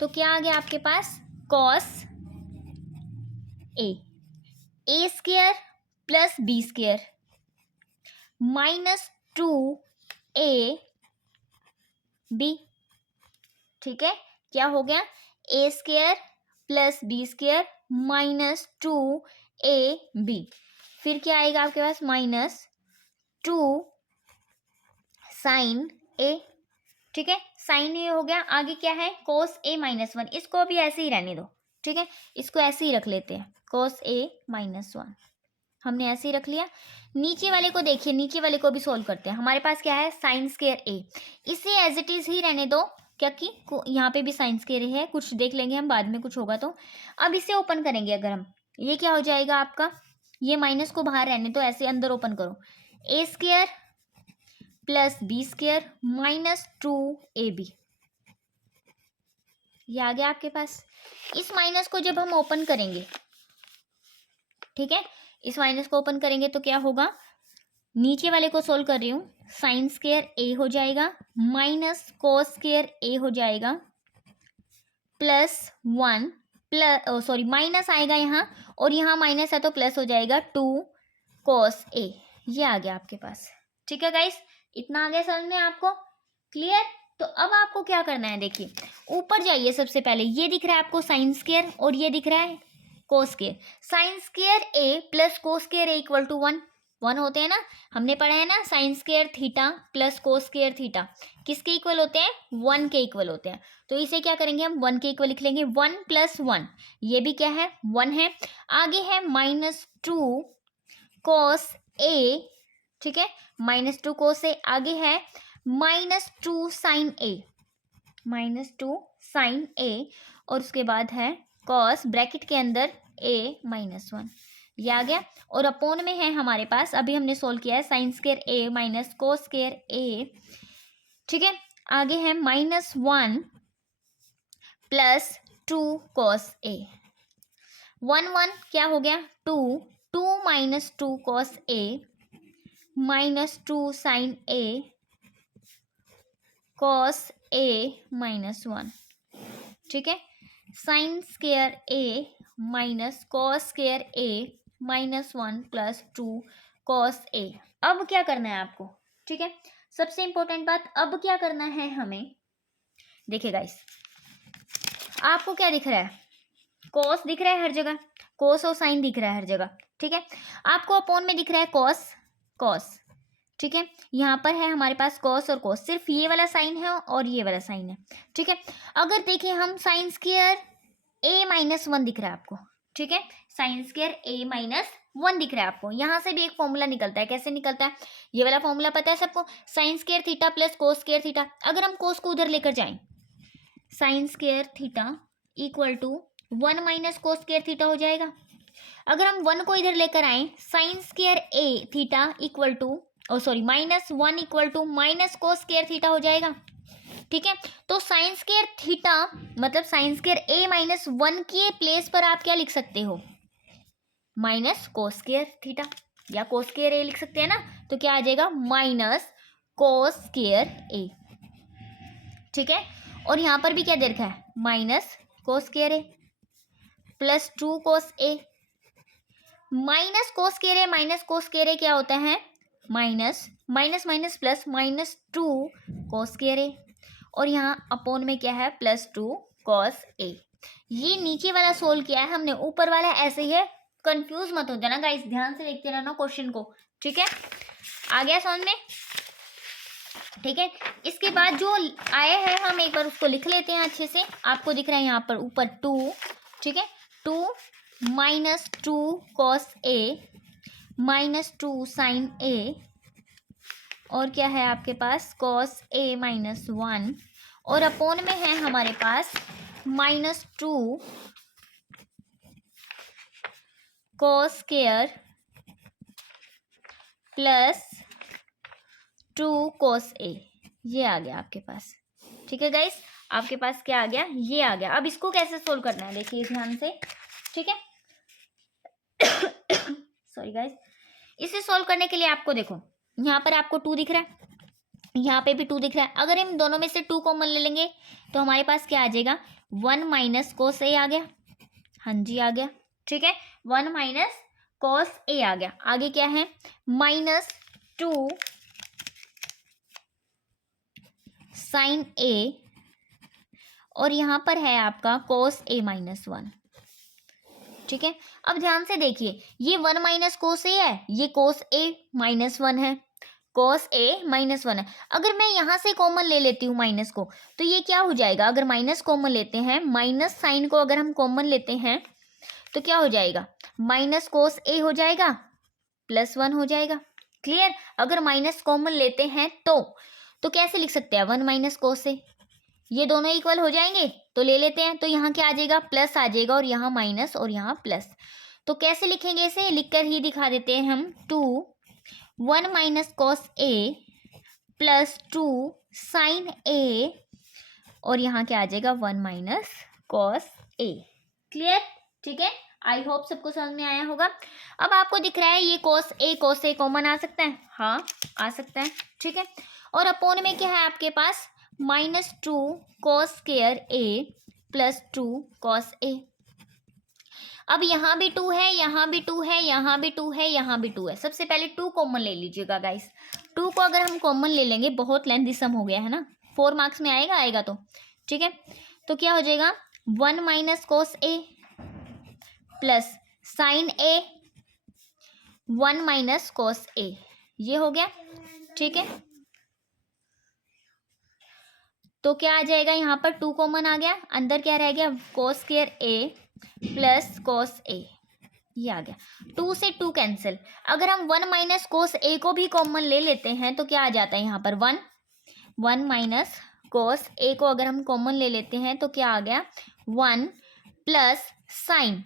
तो क्या आ गया आपके पास, cos A square plus B square minus 2ab, ठीक है, क्या हो गया, A square plus B square minus 2ab, फिर क्या आएगा आपके पास, माइनस 2 साइन ए। ठीक है, साइन ए हो गया, आगे क्या है, कोस ए माइनस 1, इसको भी ऐसे ही रहने दो। ठीक है, इसको ऐसे ही रख लेते हैं, कोस ए माइनस 1 हमने ऐसे ही रख लिया। नीचे वाले को देखिए, नीचे वाले को भी सोल्व करते हैं। हमारे पास क्या है, साइन स्क्वायर ए, इसे एज इट इज ही रहने दो, क्या कि यहाँ पे भी साइन स्क्वायर है, कुछ देख लेंगे हम बाद में, कुछ होगा तो। अब इसे ओपन करेंगे अगर हम, ये क्या हो जाएगा आपका, ये माइनस को बाहर रहने दो, ऐसे अंदर ओपन करो, A square plus B square minus 2ab, ये आ गया आपके पास। इस माइनस को जब हम ओपन करेंगे, ठीक है, इस माइनस को ओपन करेंगे तो क्या होगा, नीचे वाले को सोल्व कर रही हूँ, साइन स्क्वायर ए हो जाएगा माइनस कोस स्क्वायर ए हो जाएगा प्लस 1 प्लस सॉरी माइनस आएगा यहाँ, और यहाँ माइनस है तो प्लस हो जाएगा 2 कोस ए, ये आ गया आपके पास। ठीक है गाइस, इतना आ गया समझ में आपको, क्लियर। तो अब आपको क्या करना है, देखिए ऊपर जाइए, सबसे पहले ये दिख रहा है आपको साइन स्क्वायर और ये दिख रहा है cos square, sine square A plus cos square a equal to 1 होते हैं ना, हमने पढ़ा है ना, sine square theta plus cos square theta किसके इक्वल होते हैं, 1 के इक्वल होते हैं। तो इसे क्या करेंगे हम, 1 के इक्वल लिख लेंगे, 1 प्लस 1, ये भी क्या है, 1 है। आगे है माइनस 2 कोस ए, ठीक है, माइनस 2 कोस ए, आगे है minus 2 sign A, minus 2 sign ए, और उसके बाद है कॉस ब्रैकेट के अंदर ए माइनस 1, ये आ गया। और अपोन में है हमारे पास, अभी हमने सोल्व किया है, sign square A minus cos square ए, ठीक है, आगे है माइनस 1 प्लस 2 कोस ए, 1 1 क्या हो गया, 2 minus 2 cos A -2 sign A cos A -1, ठीक है। Sign square A minus cos square a -1 plus 2 cos A. अब क्या करना है आपको, ठीक है, सबसे इंपॉर्टेंट बात, अब क्या करना है हमें, देखिए गाइस, आपको क्या दिख रहा है, कॉस दिख रहा है हर जगह, कॉस और साइन दिख रहा है हर जगह, ठीक है। आपको अपॉन में दिख रहा है कॉस, कॉस, ठीक है। यहाँ पर है हमारे पास कॉस और कॉस, सिर्फ ये वाला साइन है और ये वाला साइन है, ठीक है। अगर देखिए हम साइन स्क्वायर ए -1 दिख रहा है आपको, ठीक है, साइन स्क्वायर ए -1 दिख रहा है आपको। यहाँ से भी एक फॉर्मूला निकलता है, कैसे निकलता है, ये वाला फॉर्मूला पता है सबको, sine square theta plus cos square theta. अगर हम कोस को उधर लेकर जाएं, sine square theta equal to 1 minus cos square theta हो जाएगा। अगर हम 1 को इधर लेकर आए, sine square a theta equal to -1 equal to minus cos square theta हो जाएगा, ठीक है। तो साइन स्क्वायर थीटा मतलब साइन स्क्वायर ए -1 के प्लेस पर आप क्या लिख सकते हो, माइनस कोस स्क्वायर थीटा, या कोस स्क्वायर ए लिख सकते हैं ना, तो क्या आ जाएगा माइनस कोस स्क्वायर ए, ठीक है। और यहाँ पर भी क्या दे रखा है, minus cos square A plus 2 cos A. Minus cos square A minus cos square A क्या होता है, minus minus minus plus -2 cos square A, और यहाँ अपॉन में क्या है, +2 कॉस ए। ये नीचे वाला सोल्व किया है हमने, ऊपर वाला ऐसे ही है, कंफ्यूज मत हो जाना गाइस, ध्यान से देखते रहना क्वेश्चन को, ठीक है। आ गया समझ में, ठीक है। इसके बाद जो आया है हम एक बार उसको लिख लेते हैं अच्छे से। आपको दिख रहा है यहाँ पर ऊपर 2, ठीक है, 2 -2 कॉस ए -2 साइन ए, और क्या है आपके पास, कॉस ए -1, और अपॉन में है हमारे पास -2 cos square plus 2 cos A. ये आ गया आपके पास, ठीक है गाइस, आपके पास क्या आ गया, ये आ गया। अब इसको कैसे सोल्व करना है देखिए ध्यान से, ठीक है। सॉरी गाइस, इसे सोल्व करने के लिए आपको देखो, यहाँ पर आपको 2 दिख रहा है, यहाँ पे भी 2 दिख रहा है। अगर हम दोनों में से 2 कॉमन ले लेंगे तो हमारे पास क्या आ जाएगा, 1 माइनस कोस ए आ गया, हाँ जी आ गया, ठीक है, 1 माइनस कोस ए आ गया। आगे क्या है, -2 साइन ए, और यहाँ पर है आपका कोस ए -1, ठीक है। अब ध्यान से देखिए, ये 1 माइनस कोस ए है, ये कोस ए -1 है, कोस ए -1 है। अगर मैं यहाँ से कॉमन ले लेती हूँ माइनस को, तो ये क्या हो जाएगा, अगर माइनस कॉमन लेते हैं, माइनस साइन को अगर हम कॉमन लेते हैं तो क्या हो जाएगा, माइनस कोस ए हो जाएगा, +1 हो जाएगा, क्लियर। अगर माइनस कॉमन लेते हैं तो कैसे लिख सकते हैं, 1 माइनस कोस ए, ये दोनों इक्वल हो जाएंगे तो ले लेते हैं, तो यहाँ क्या आ जाएगा, प्लस आ जाएगा, और यहाँ माइनस और यहाँ प्लस। तो कैसे लिखेंगे, इसे लिखकर ही दिखा देते हैं हम, 1 minus cos A plus 2 sign ए, और यहाँ क्या आ जाएगा, 1 माइनस कॉस ए, क्लियर, ठीक है। आई होप सबको समझ में आया होगा। अब आपको दिख रहा है ये कोस ए कॉमन आ सकता है, हाँ आ सकता है, ठीक है। और अपॉन में क्या है आपके पास, -2 cos square A plus 2 cos A. अब यहाँ भी 2 है, यहाँ भी 2 है, यहाँ भी 2 है, यहाँ भी 2 है। सबसे पहले 2 कॉमन ले लीजिएगा गाइस। 2 को अगर हम कॉमन ले लेंगे, बहुत लेंथी सम हो गया है ना, 4 मार्क्स में आएगा तो, ठीक है। तो क्या हो जाएगा, 1 minus cos A plus sign A 1 minus cos ए, ये हो गया, ठीक है। तो क्या आ जाएगा, यहाँ पर 2 कॉमन आ गया, अंदर क्या रह गया, कोस स्क्वायर ए प्लस कोस ए, ये आ गया। 2 से 2 कैंसिल। अगर हम 1 माइनस कोस ए को भी कॉमन ले लेते हैं तो क्या आ जाता है यहाँ पर, 1 माइनस कोस ए को अगर हम कॉमन ले लेते हैं तो क्या आ गया, 1 प्लस साइन,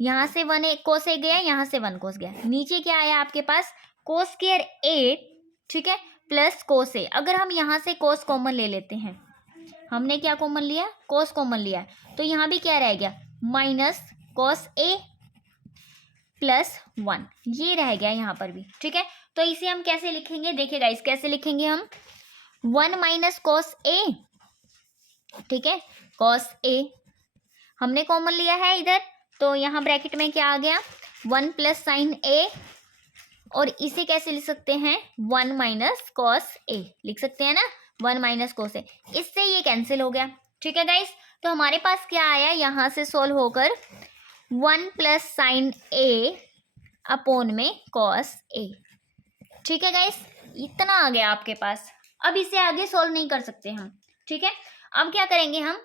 यहाँ से 1 कोस ए गया, यहाँ से 1 कोस गया, नीचे क्या आया आपके पास, कोस स्क्वायर ए, ठीक है, प्लस कोस ए। अगर हम यहाँ से कोस कॉमन ले लेते हैं, हमने क्या कॉमन लिया, कोस कॉमन लिया, तो यहाँ भी क्या रह गया, माइनस कोस ए प्लस 1, ये रह गया यहाँ पर भी, ठीक है। तो इसे हम कैसे लिखेंगे, देखिए गाइस कैसे लिखेंगे हम, 1 माइनस कॉस ए, ठीक है, कॉस ए हमने कॉमन लिया है इधर, तो यहाँ ब्रैकेट में क्या आ गया, 1 प्लस साइन ए, और इसे कैसे लिख सकते हैं, 1 माइनस कॉस ए लिख सकते हैं ना, 1 माइनस कॉस ए, इससे ये कैंसिल हो गया, ठीक है गाइस। तो हमारे पास क्या आया, यहाँ से सॉल्व होकर 1 प्लस साइन ए अपॉन में कॉस ए, ठीक है गाइस, इतना आ गया आपके पास। अब इसे आगे सॉल्व नहीं कर सकते हम, ठीक है। अब क्या करेंगे हम,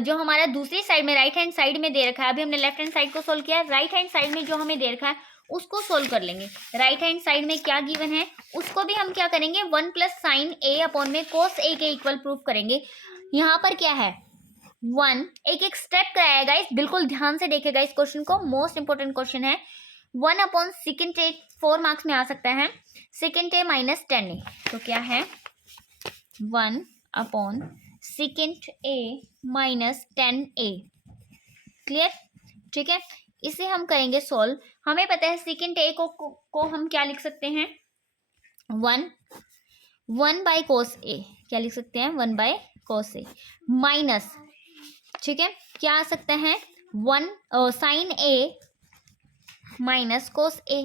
जो हमारा दूसरी साइड में राइट हैंड साइड में दे रखा है, अभी हमने लेफ्ट हैंड साइड को सोल्व किया, राइट हैंड साइड में जो हमें दे रखा है उसको सोल्व कर लेंगे। राइट हैंड साइड में क्या गिवन है उसको भी हम क्या करेंगे, 1 प्लस साइन ए अपॉन में कोस ए के इक्वल प्रूफ करेंगे। यहाँ पर क्या है, 1, एक एक स्टेप कराया गाइस, बिल्कुल ध्यान से देखेगा इस क्वेश्चन को, मोस्ट इंपोर्टेंट क्वेश्चन है। 1 अपॉन सेकेंड ए 4 मार्क्स में आ सकता है, सेकेंड ए माइनस 10 ए, तो क्या है 1 upon second A minus 10 A, clear, ठीक है। इसे हम करेंगे सॉल्व, हमें पता है सेकेंड ए को हम क्या लिख सकते हैं, 1 बाय कोस ए, क्या लिख सकते हैं, 1 बाय कोस ए माइनस, ठीक है, क्या आ सकता है 1 sine A minus cos A,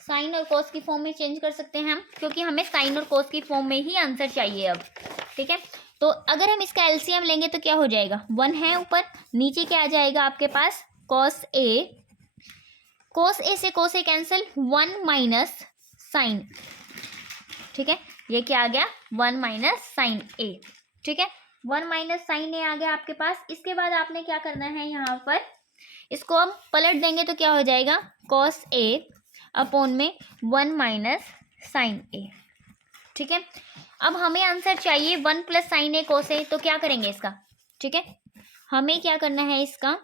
sign और कोस की फॉर्म में चेंज कर सकते हैं हम, क्योंकि हमें साइन और कोस की फॉर्म में ही आंसर चाहिए अब, ठीक है। तो अगर हम इसका एलसीएम लेंगे तो क्या हो जाएगा, 1 है ऊपर, नीचे क्या आ जाएगा आपके पास कॉस ए, कोस ए से कोस ए कैंसिल, 1 माइनस साइन, ठीक है, ये क्या आ गया 1 माइनस साइन ए, ठीक है, 1 माइनस साइन ए आ गया आपके पास। इसके बाद आपने क्या करना है, यहाँ पर इसको हम पलट देंगे तो क्या हो जाएगा, कॉस ए अपॉन में 1 माइनस साइन ए, ठीक है। अब हमें आंसर चाहिए 1 प्लस साइन ए कोस ए, तो क्या करेंगे इसका, ठीक है, हमें क्या करना है इसका,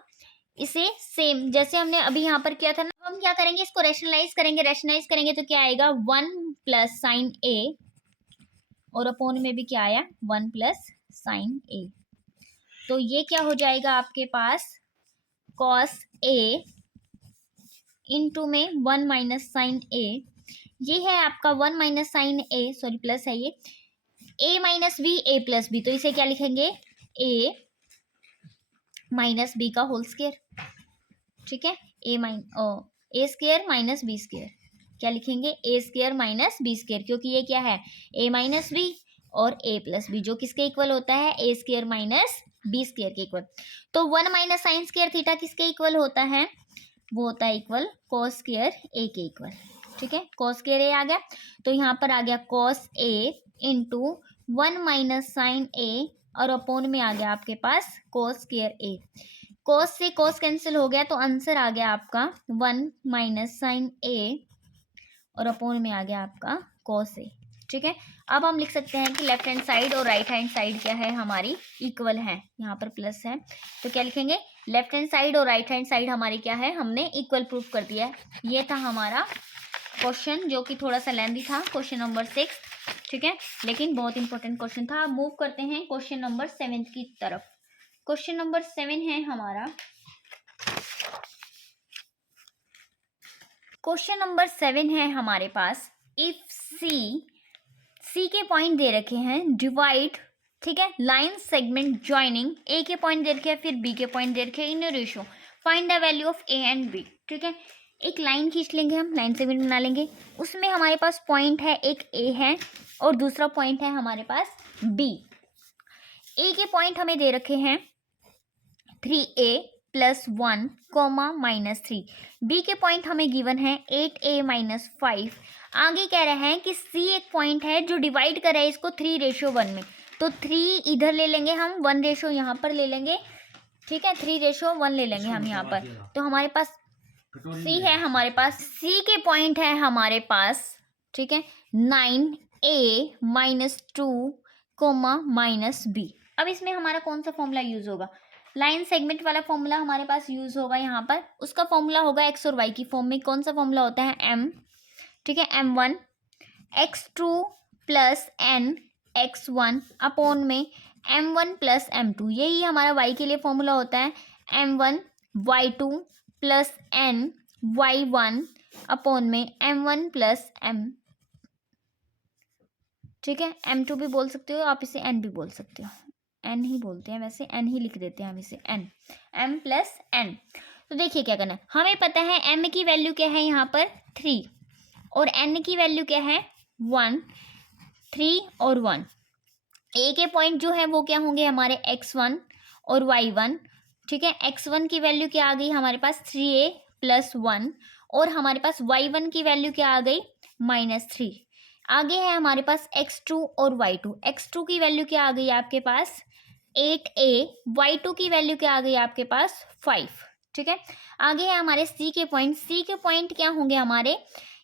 इसे सेम जैसे हमने अभी यहाँ पर किया था ना, हम क्या करेंगे इसको रैशनलाइज करेंगे तो क्या आएगा 1 प्लस साइन ए, और अपॉन में भी क्या आया 1 प्लस साइन ए, तो ये क्या हो जाएगा आपके पास कॉस ए इंटू में 1 माइनस साइन ए, ये है आपका 1 माइनस साइन ए, सॉरी प्लस है ये, ए माइनस बी ए प्लस बी, तो इसे क्या लिखेंगे ए माइनस बी का होल स्क्वायर, ठीक है, A square minus B square, क्या लिखेंगे ए स्क्वायर माइनस बी स्क्वायर, क्योंकि ये क्या है ए माइनस बी और ए प्लस बी, जो किसके इक्वल होता है A square minus B square के इक्वल। तो 1 माइनस साइन स्क्वायर थीटा किसके इक्वल होता है, वो होता है इक्वल कॉस स्क्वायर ए के इक्वल, ठीक है, कॉस स्क्वायर ए आ गया, तो यहाँ पर आ गया cos A into 1 minus sign ए, और अपॉन में आ गया आपके पास कॉस स्क्वायर ए, कॉस से कॉस कैंसिल हो गया, तो आंसर आ गया आपका 1 माइनस साइन ए, और अपॉन में आ गया आपका कॉस ए, ठीक है। अब हम लिख सकते हैं कि लेफ्ट हैंड साइड और राइट हैंड साइड क्या है हमारी इक्वल है, यहाँ पर प्लस है, तो क्या लिखेंगे लेफ्ट हैंड साइड और राइट हैंड साइड हमारी क्या है, हमने इक्वल प्रूफ कर दिया है। ये था हमारा क्वेश्चन, जो कि थोड़ा सा लेंथी था, क्वेश्चन नंबर 6, ठीक है, लेकिन बहुत इंपॉर्टेंट क्वेश्चन था। अब मूव करते हैं क्वेश्चन नंबर 7 की तरफ। क्वेश्चन नंबर 7 है हमारा, क्वेश्चन नंबर 7 है हमारे पास, इफ सी के पॉइंट दे रखे हैं, डिवाइड, ठीक है, लाइन सेगमेंट जॉइनिंग, ए के पॉइंट दे रखे हैं, फिर बी के पॉइंट दे रखे हैं in ratio, find the value of a and b, ठीक है। एक लाइन खींच लेंगे हम, लाइन सेगमेंट बना लेंगे, उसमें हमारे पास पॉइंट है, एक ए है और दूसरा पॉइंट है हमारे पास बी। ए के पॉइंट हमें दे रखे हैं 3a plus 1 comma minus 3, b के पॉइंट हमें गिवन है 8a माइनस 5। आगे कह रहे हैं कि सी एक पॉइंट है जो डिवाइड कर रहा है इसको 3:1 में, तो 3 इधर ले लेंगे हम, 1 रेशो यहाँ पर ले लेंगे, ठीक है, 3:1 ले लेंगे हम यहाँ पर, तो हमारे पास सी है, हमारे पास सी के पॉइंट है हमारे पास, ठीक है, 9a minus 2 comma minus B. अब इसमें हमारा कौन सा फॉर्मूला यूज होगा, लाइन सेगमेंट वाला फॉर्मूला हमारे पास यूज होगा यहाँ पर, उसका फॉर्मूला होगा एक्स और वाई की फॉर्म में। कौन सा फॉर्मूला होता है m, ठीक है, m1 x2 plus n x1 upon में m1 प्लस m2, यही हमारा y के लिए फॉर्मूला होता है, m1 y2 plus n y1 upon में m1 प्लस m, ठीक है, m2 भी बोल सकते हो, आप इसे n भी बोल सकते हो, n ही बोलते हैं वैसे, n ही लिख देते हैं हम इसे, n, m प्लस n। तो देखिए क्या करना है, हमें पता है m की वैल्यू क्या है यहाँ पर 3 और n की वैल्यू क्या है 1, 3 और 1। a के पॉइंट जो है वो क्या होंगे हमारे x1 और y1, ठीक है। x1 की वैल्यू क्या आ गई हमारे पास 3a प्लस 1 और हमारे पास y1 की वैल्यू क्या आ गई -3। आगे है हमारे पास x2 और y2, x2 की वैल्यू क्या आ गई आपके पास 8a, y2 की वैल्यू क्या आ गई आपके पास 5, ठीक है। आगे है हमारे c के पॉइंट क्या होंगे हमारे,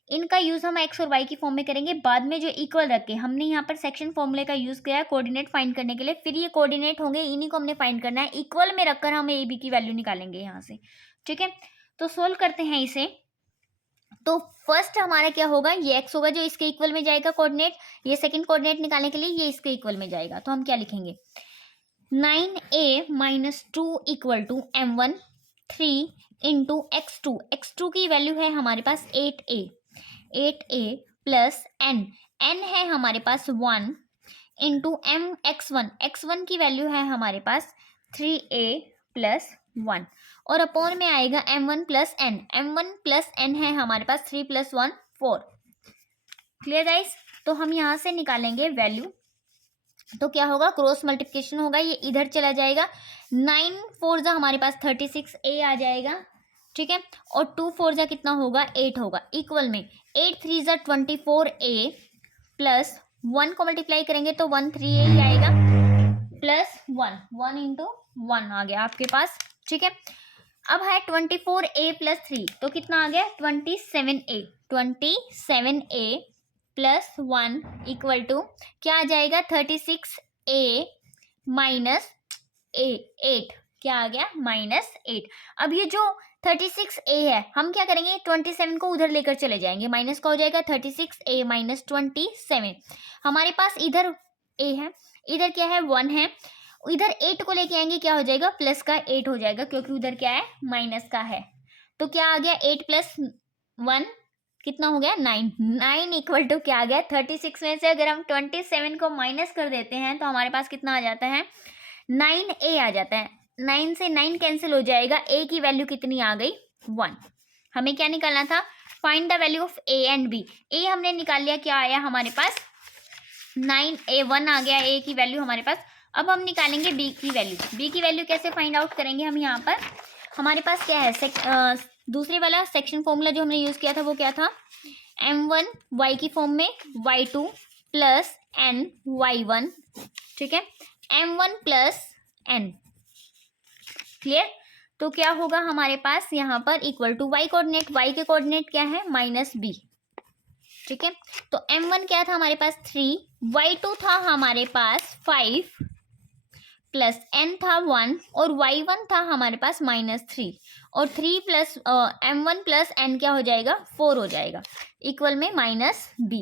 इनका यूज हम x और y की फॉर्म में करेंगे बाद में, जो इक्वल रखे हमने यहाँ पर सेक्शन फॉर्मूले का यूज किया है कोऑर्डिनेट फाइंड करने के लिए, फिर ये कोऑर्डिनेट होंगे, इन्हीं को हमने फाइंड करना है, इक्वल में रखकर हम ए बी की वैल्यू निकालेंगे यहाँ से, ठीक है। तो सोल्व करते हैं इसे। तो फर्स्ट हमारा क्या होगा, ये x होगा जो इसके इक्वल में जाएगा कोऑर्डिनेट, ये सेकंड कोऑर्डिनेट निकालने के लिए ये इसके इक्वल में जाएगा, तो हम क्या लिखेंगे 9a minus 2 equal to m1 3 into x2 की वैल्यू है हमारे पास 8a प्लस n है हमारे पास 1 इंटू x1 की वैल्यू है हमारे पास 3a प्लस 1 और अपॉन में आएगा m1 प्लस n है हमारे पास 3 प्लस 1 4। क्लियर गाइस, तो हम यहाँ से निकालेंगे वैल्यू, तो क्या होगा क्रॉस मल्टीप्लिकेशन होगा, ये इधर चला जाएगा, 9 4 जा हमारे पास 36a आ जाएगा, ठीक है, और 2 4 जा कितना होगा 8 होगा, इक्वल में 8 3 जा 24a प्लस 1 को मल्टीप्लाई करेंगे तो 1 3a ही आएगा प्लस 1 इंटू 1 आ गया आपके पास, ठीक है। अब है 24a प्लस 3 तो कितना आ गया 27a प्लस 1 इक्वल टू क्या आ जाएगा 36a माइनस 8, क्या आ गया -8। अब ये जो 36a है हम क्या करेंगे 27 को उधर लेकर चले जाएंगे, माइनस का हो जाएगा 36a माइनस 27। हमारे पास इधर a है, इधर क्या है 1 है, इधर 8 को लेके आएंगे क्या हो जाएगा प्लस का 8 हो जाएगा क्योंकि उधर क्या है माइनस का है, तो क्या आ गया 8 प्लस 1 कितना हो गया 9 इक्वल टू क्या आ गया 36 में से अगर हम 27 को माइनस कर देते हैं तो हमारे पास कितना आ जाता है 9a आ जाता है, 9 से 9 कैंसिल हो जाएगा, a की वैल्यू कितनी आ गई 1। हमें क्या निकालना था find the value of a and b, a हमने निकाल लिया, क्या आया हमारे पास 9a 1 आ गया a की वैल्यू हमारे पास। अब हम निकालेंगे b की वैल्यू, b की वैल्यू कैसे फाइंड आउट करेंगे हम, यहाँ पर हमारे पास क्या है दूसरे वाला सेक्शन फॉर्मूला जो हमने यूज किया था वो क्या था m1 y की फॉर्म में y2 प्लस n y1, ठीक है, m1 प्लस n। क्लियर, तो क्या होगा हमारे पास यहाँ पर equal to y coordinate, y के कोऑर्डिनेट क्या है -b, ठीक है। तो m1 क्या था हमारे पास 3, y2 था हमारे पास 5 प्लस n था 1 और y1 था हमारे पास -3 और 3 प्लस m1 प्लस n क्या हो जाएगा 4 हो जाएगा, इक्वल में -b।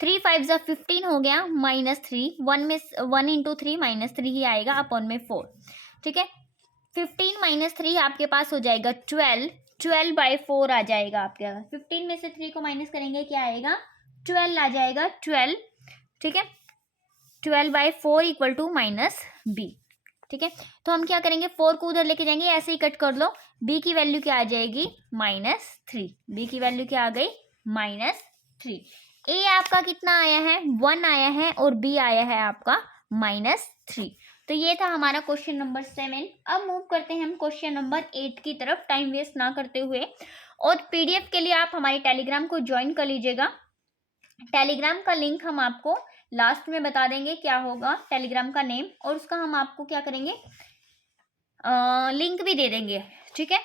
3 5 जा 15 हो गया -3, 1 इंटू 3 -3 ही आएगा अपॉन में 4, ठीक है। 15 -3 आपके पास हो जाएगा 12/4 आ जाएगा आपके पास, 15 में से 3 को माइनस करेंगे क्या आएगा 12 आ जाएगा 12, ठीक है, 12/4 इक्वल टू -b, ठीक है। तो हम क्या करेंगे 4 को उधर लेके जाएंगे, ऐसे ही कट कर लो, b की वैल्यू क्या आ जाएगी -3, b की वैल्यू क्या आ गई -3। a आपका कितना आया है 1 आया है और b आया है आपका -3। तो ये था हमारा क्वेश्चन नंबर 7। अब मूव करते हैं हम क्वेश्चन नंबर 8 की तरफ, टाइम वेस्ट ना करते हुए। और पीडीएफ के लिए आप हमारे टेलीग्राम को ज्वाइन कर लीजिएगा, टेलीग्राम का लिंक हम आपको लास्ट में बता देंगे क्या होगा टेलीग्राम का नेम, और उसका हम आपको क्या करेंगे लिंक भी दे देंगे, ठीक है।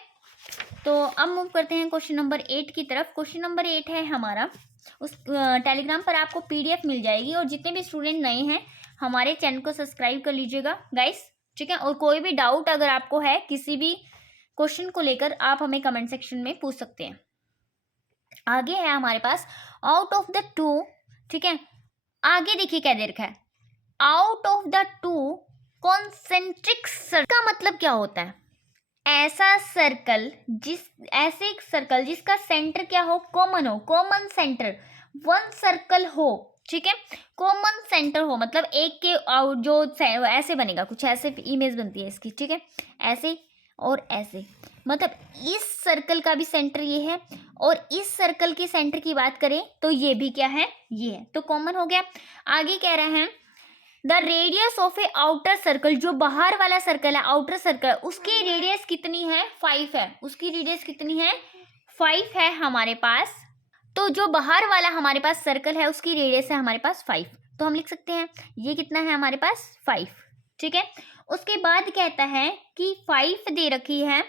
तो अब मूव करते हैं क्वेश्चन नंबर 8 की तरफ। क्वेश्चन नंबर 8 है हमारा, उस टेलीग्राम पर आपको पीडीएफ मिल जाएगी, और जितने भी स्टूडेंट नए हैं हमारे चैनल को सब्सक्राइब कर लीजिएगा गाइस, ठीक है। और कोई भी डाउट अगर आपको है किसी भी क्वेश्चन को लेकर आप हमें कमेंट सेक्शन में पूछ सकते हैं। आगे है हमारे pass out of the two, ठीक है, आगे देखिए क्या दे रखा है out of the two concentric circle का मतलब क्या होता है, ऐसा सर्कल ऐसे एक सर्कल जिसका सेंटर क्या हो, कॉमन हो, कॉमन सेंटर, वन सर्कल हो, ठीक है, कॉमन सेंटर हो, मतलब एक के जो ऐसे बनेगा, कुछ ऐसे इमेज बनती है इसकी, ठीक है, ऐसे और ऐसे, मतलब इस सर्कल का भी सेंटर ये है और इस सर्कल के सेंटर की बात करें तो ये भी क्या है, ये है, तो कॉमन हो गया। आगे कह रहे हैं the radius of A outer circle, जो बाहर वाला सर्कल है, आउटर सर्कल, उसकी रेडियस कितनी है, 5 है, उसकी रेडियस कितनी है, 5 है हमारे पास। तो जो बाहर वाला हमारे पास सर्कल है उसकी रेडियस है हमारे पास 5, तो हम लिख सकते हैं ये कितना है हमारे पास 5, ठीक है। उसके बाद कहता है कि 5 दे रखी है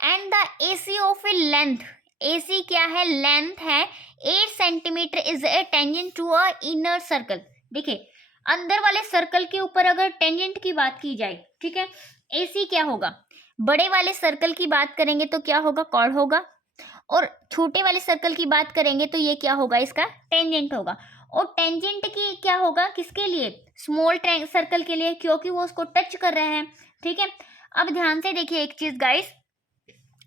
and the AC of a length, AC क्या है, लेंथ है 8 centimetre is a tangent to a inner circle. देखिए अंदर वाले सर्कल के ऊपर अगर टेंजेंट की बात की जाए, ठीक है, AC क्या होगा, बड़े वाले सर्कल की बात करेंगे तो क्या होगा, कॉर्ड होगा, और छोटे वाले सर्कल की बात करेंगे तो ये क्या होगा, इसका टेंजेंट होगा। और टेंजेंट की क्या होगा, किसके लिए, स्मॉल सर्कल के लिए, क्योंकि वो उसको टच कर रहे हैं, ठीक है। अब ध्यान से देखिए एक चीज गाइस,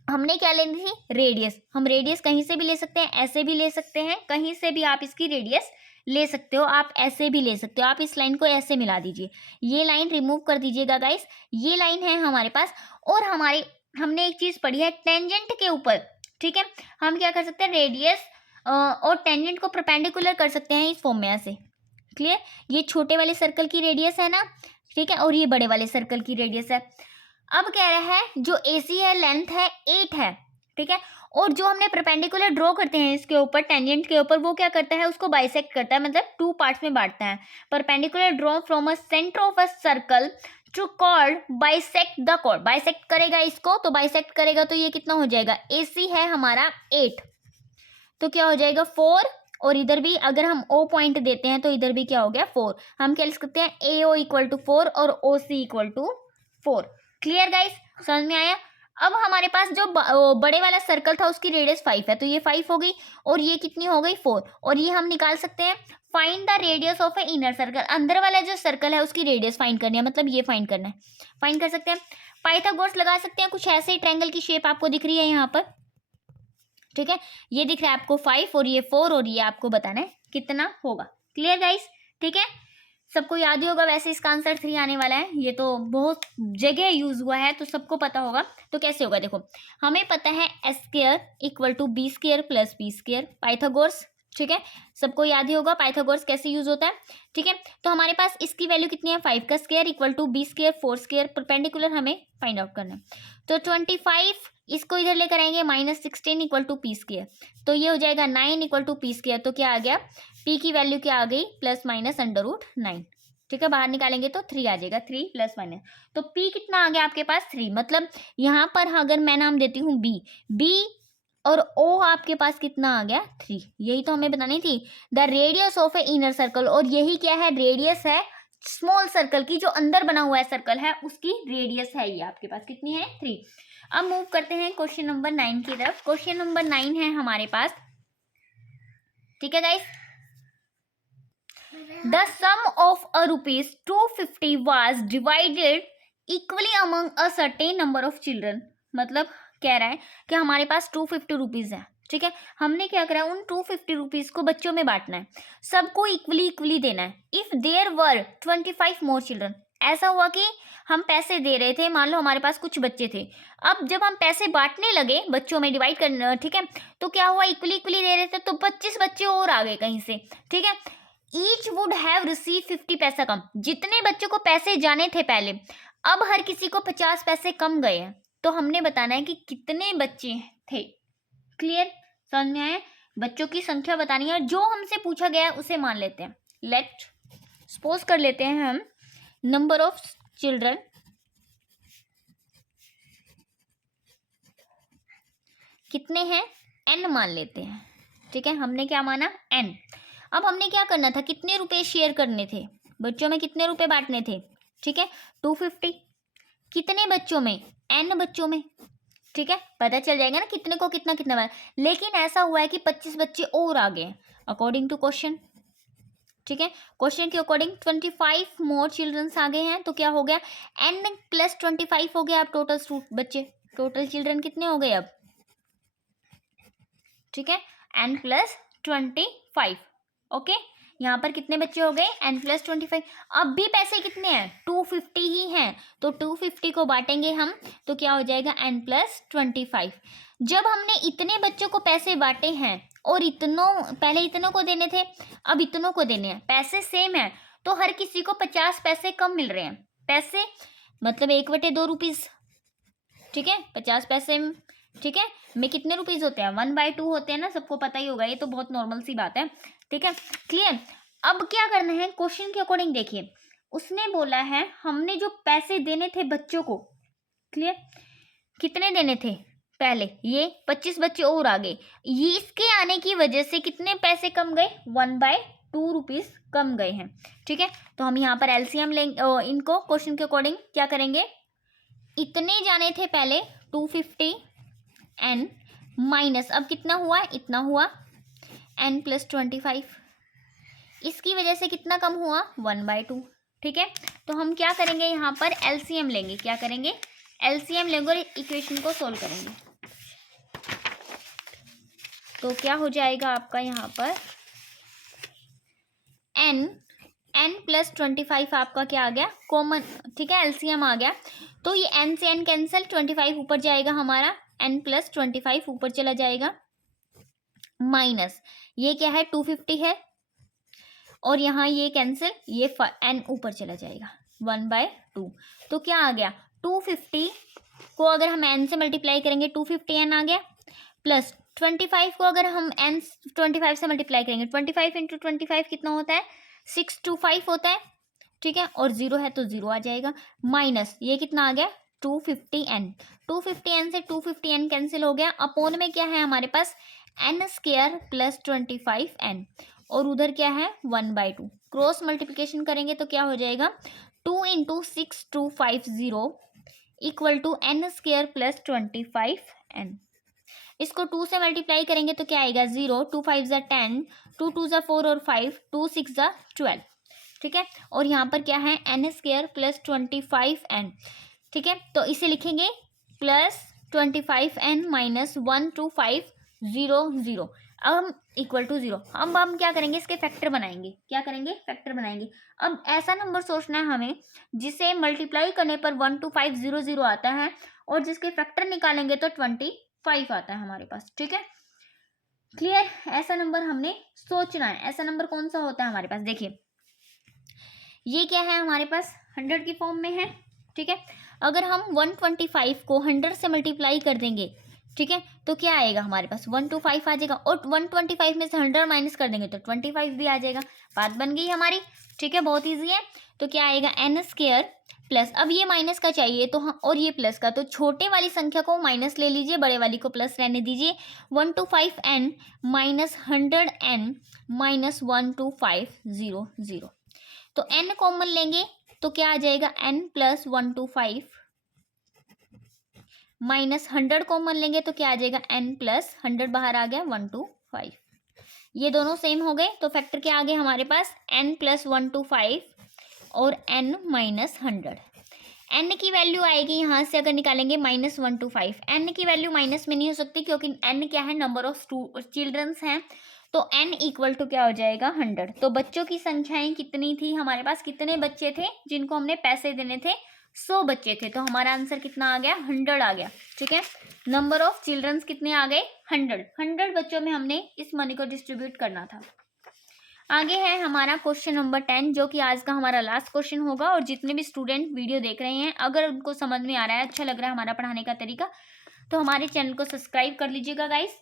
हमने क्या लेनी थी, रेडियस, हम रेडियस कहीं से भी ले सकते हैं, ऐसे भी ले सकते हैं, कहीं से भी आप इसकी रेडियस ले सकते हो, आप ऐसे भी ले सकते हो, आप इस लाइन को ऐसे मिला दीजिए, ये लाइन रिमूव कर दीजिएगा गाइस, ये लाइन है हमारे पास। और हमने एक चीज पढ़ी है टेंजेंट के ऊपर, ठीक है, हम क्या कर सकते हैं, रेडियस और टेंजेंट को परपेंडिकुलर कर सकते हैं इस फॉर्म में ऐसे, क्लियर। ये छोटे वाले सर्कल की रेडियस है ना, ठीक है, और ये बड़े वाले सर्कल की रेडियस है। अब कह रहा है जो AC है लेंथ है 8 है, ठीक है, और जो हमने परपेंडिकुलर ड्रॉ करते हैं इसके ऊपर, टेंजेंट के ऊपर, वो क्या करता है, उसको बाइसेक्ट करता है, मतलब 2 पार्ट्स में बांटता है। Perpendicular draw from a centre of a circle to chord bisect the chord, bisect करेगा इसको, तो बाइसेक्ट करेगा तो ये कितना हो जाएगा, AC है हमारा 8, तो क्या हो जाएगा 4, और इधर भी अगर हम O पॉइंट देते हैं तो इधर भी क्या हो गया 4, हम क्या लिख सकते हैं AO इक्वल टू 4 और OC equal to 4। Clear guys, समझ में आया। अब हमारे पास जो बड़े वाला सर्कल था उसकी रेडियस 5 है, तो ये 5 हो गई, और ये कितनी हो गई 4, और ये हम निकाल सकते हैं find the radius of a inner circle, अंदर वाला जो सर्कल है उसकी रेडियस फाइंड करनी है, मतलब ये फाइंड करना है, फाइंड कर सकते हैं, पाइथागोरस लगा सकते हैं, कुछ ऐसे ही ट्रायंगल की शेप आपको दिख रही है यहाँ पर, ठीक है, ये दिख रहा है आपको 5 और ये 4, और ये आपको बताना है कितना होगा। क्लियर गाइस, ठीक है, सबको याद ही होगा, वैसे इसका आंसर 3 आने वाला है, ये तो बहुत जगह यूज हुआ है तो सबको पता होगा। तो कैसे होगा, देखो हमें पता है S² equal to B² plus B², Pythagoras, ठीक है, सबको याद ही होगा पाइथागोरस कैसे यूज होता है, ठीक है। तो हमारे पास इसकी वैल्यू कितनी है, 5 का square equal to B² 4² perpendicular हमें फाइंड आउट करना है, तो 25 इसको इधर लेकर आएंगे, -16 इक्वल टू P², तो ये हो जाएगा 9 इक्वल टू P², तो क्या आ गया, P की वैल्यू क्या आ गई, ±√9, ठीक है, बाहर निकालेंगे तो 3 आ जाएगा, 3 प्लस माइनस, तो P कितना आ गया आपके पास 3, मतलब यहाँ पर अगर मैं नाम देती हूँ B और O आपके पास कितना आ गया 3, यही तो हमें बतानी थी, the radius of a inner circle, और यही क्या है, रेडियस है स्मॉल सर्कल की, जो अंदर बना हुआ है सर्कल है उसकी रेडियस है, ये आपके पास कितनी है 3। अब मूव करते हैं क्वेश्चन नंबर 9 की तरफ। क्वेश्चन नंबर 9 है हमारे पास, ठीक है guys, the sum of a ₹250 was divided equally among a certain number of children, मतलब कह रहा है कि हमारे पास ₹250 है, ठीक है, हमने क्या करा है, उन ₹250 को बच्चों में बांटना है, सबको इक्वली देना है। If there were 25 more children, ऐसा हुआ कि हम पैसे दे रहे थे, मान लो हमारे पास कुछ बच्चे थे, अब जब हम पैसे बांटने लगे बच्चों में डिवाइड करना, ठीक है, तो क्या हुआ, इक्वली दे रहे थे तो 25 बच्चे और आ गए कहीं से, ठीक है, ईच वुड हैव रिसीव 50 पैसा कम, जितने बच्चों को पैसे जाने थे पहले, अब हर किसी को 50 पैसे कम गए हैं, तो हमने बताना है कि कितने बच्चे थे। क्लियर, समझ में आया, बच्चों की संख्या बतानी है, जो हमसे पूछा गया है उसे मान लेते हैं, लेट सपोज कर लेते हैं हम नंबर ऑफ चिल्ड्रन कितने हैं, n मान लेते हैं, ठीक है, हमने क्या माना n। अब हमने क्या करना था, कितने रुपए शेयर करने थे, बच्चों में कितने रुपए बांटने थे, ठीक है 250, कितने बच्चों में, n बच्चों में, ठीक है, पता चल जाएगा ना कितने को कितना कितना बार। लेकिन ऐसा हुआ है कि 25 बच्चे और आ गए अकॉर्डिंग टू क्वेश्चन, ठीक है, क्वेश्चन के अकॉर्डिंग 25 मोर चिल्ड्रंस आ गए हैं, तो क्या हो गया n + 25 हो गया आप टोटल बच्चे, टोटल चिल्ड्रन कितने हो गए अब, ठीक है, n+25। ओके, यहाँ पर कितने बच्चे हो गए, n+25। अब भी पैसे कितने हैं, 250 ही हैं, तो 250 को बांटेंगे हम तो क्या हो जाएगा, n+25। जब हमने इतने बच्चों को पैसे बांटे हैं और इतनों, पहले इतनों को देने थे, अब इतनों को देने हैं, पैसे सेम है, तो हर किसी को 50 पैसे कम मिल रहे हैं। पैसे मतलब 1/2 रुपीज, ठीक है, 50 पैसे, ठीक है, में कितने रुपीज होते हैं, 1/2 होते हैं ना, सबको पता ही होगा, ये तो बहुत नॉर्मल सी बात है, ठीक है, क्लियर। अब क्या करना है, क्वेश्चन के अकॉर्डिंग देखिए, उसने बोला है हमने जो पैसे देने थे बच्चों को, क्लियर, कितने देने थे, पहले ये 25 बच्चे और आ गए, ये इसके आने की वजह से कितने पैसे कम गए, 1/2 रुपीज कम गए हैं, ठीक है। तो हम यहाँ पर एलसीएम लेंगे, इनको क्वेश्चन के अकॉर्डिंग क्या करेंगे, इतने जाने थे पहले 250 n माइनस, अब कितना हुआ, इतना हुआ, n+25, इसकी वजह से कितना कम हुआ, 1/2, ठीक है। तो हम क्या करेंगे, यहाँ पर एलसीएम लेंगे, क्या करेंगे, एलसीएम लेंगे और इक्वेशन को सोल्व करेंगे। तो क्या हो जाएगा आपका यहाँ पर n+25 आपका क्या आ गया, कॉमन, ठीक है, एलसीएम आ गया, तो ये n से n कैंसिल, 25 ऊपर जाएगा हमारा, n+25 ऊपर चला जाएगा, माइनस ये क्या है, 250 है, और यहाँ ये कैंसिल, ये n ऊपर चला जाएगा, 1/2, तो क्या आ गया, 250 को अगर हम n से मल्टीप्लाई करेंगे 250n आ गया, प्लस 25 को अगर हम n 25 से मल्टीप्लाई करेंगे, 25 इंटू 25 कितना होता है, 625 होता है, ठीक है, और 0 है तो 0 आ जाएगा, माइनस ये कितना आ गया, 250n, 250n से 250n कैंसिल हो गया, अपोन में क्या है हमारे पास, n² + 25n, और उधर क्या है, 1/2, क्रॉस मल्टीप्लिकेशन करेंगे तो क्या हो जाएगा, 2 × 6250 = n² + 25n, इसको 2 से मल्टीप्लाई करेंगे तो क्या आएगा, 0, 2 5 ज़ा 10, 2 2 ज़ा 4 और 5, 2 6 ज़ा 12, ठीक है, और यहाँ पर क्या है, n² + 25n, ठीक है, तो इसे लिखेंगे +25n - 12500, अब हम =0, अब हम क्या करेंगे, इसके फैक्टर बनाएंगे, क्या करेंगे, फैक्टर बनाएंगे। अब ऐसा नंबर सोचना है हमें जिसे मल्टीप्लाई करने पर 12500 आता है और जिसके फैक्टर निकालेंगे तो 25 आता है हमारे पास, ठीक है, क्लियर। ऐसा नंबर हमने सोचना है, ऐसा नंबर कौन सा होता है हमारे पास, देखिए ये क्या है हमारे पास, 100 की फॉर्म में है, ठीक है, अगर हम 125 को 100 से मल्टीप्लाई कर देंगे, ठीक है, तो क्या आएगा हमारे पास, 125 आ जाएगा, और 125 में से 100 माइनस कर देंगे तो 25 भी आ जाएगा, बात बन गई हमारी, ठीक है, बहुत ईजी है। तो क्या आएगा, n² प्लस, अब ये माइनस का चाहिए तो हम, और ये प्लस का, तो छोटे वाली संख्या को माइनस ले लीजिए, बड़े वाली को प्लस रहने दीजिए, 125n - 100n - 12500, तो n कॉमन लेंगे तो क्या आ जाएगा, n + 125 माइनस 100 कॉमन लेंगे तो क्या आ जाएगा, n + 100 बाहर आ गया, 125, ये दोनों सेम हो गए, तो फैक्टर क्या आ गया हमारे पास, n + 125 और n - 100, n की वैल्यू आएगी यहाँ से अगर निकालेंगे -125, n की वैल्यू माइनस में नहीं हो सकती क्योंकि n क्या है, नंबर ऑफ चिल्ड्रंस हैं, तो n = क्या हो जाएगा, 100। तो बच्चों की संख्याएं कितनी थी हमारे पास, कितने बच्चे थे जिनको हमने पैसे देने थे, 100 बच्चे थे, तो हमारा आंसर कितना आ गया, 100 आ गया, ठीक है। नंबर ऑफ चिल्ड्रंस कितने आ गए, 100 बच्चों में हमने इस मनी को डिस्ट्रीब्यूट करना था। आगे है हमारा क्वेश्चन नंबर 10, जो कि आज का हमारा लास्ट क्वेश्चन होगा, और जितने भी स्टूडेंट वीडियो देख रहे हैं अगर उनको समझ में आ रहा है, अच्छा लग रहा है हमारा पढ़ाने का तरीका, तो हमारे चैनल को सब्सक्राइब कर लीजिएगा guys.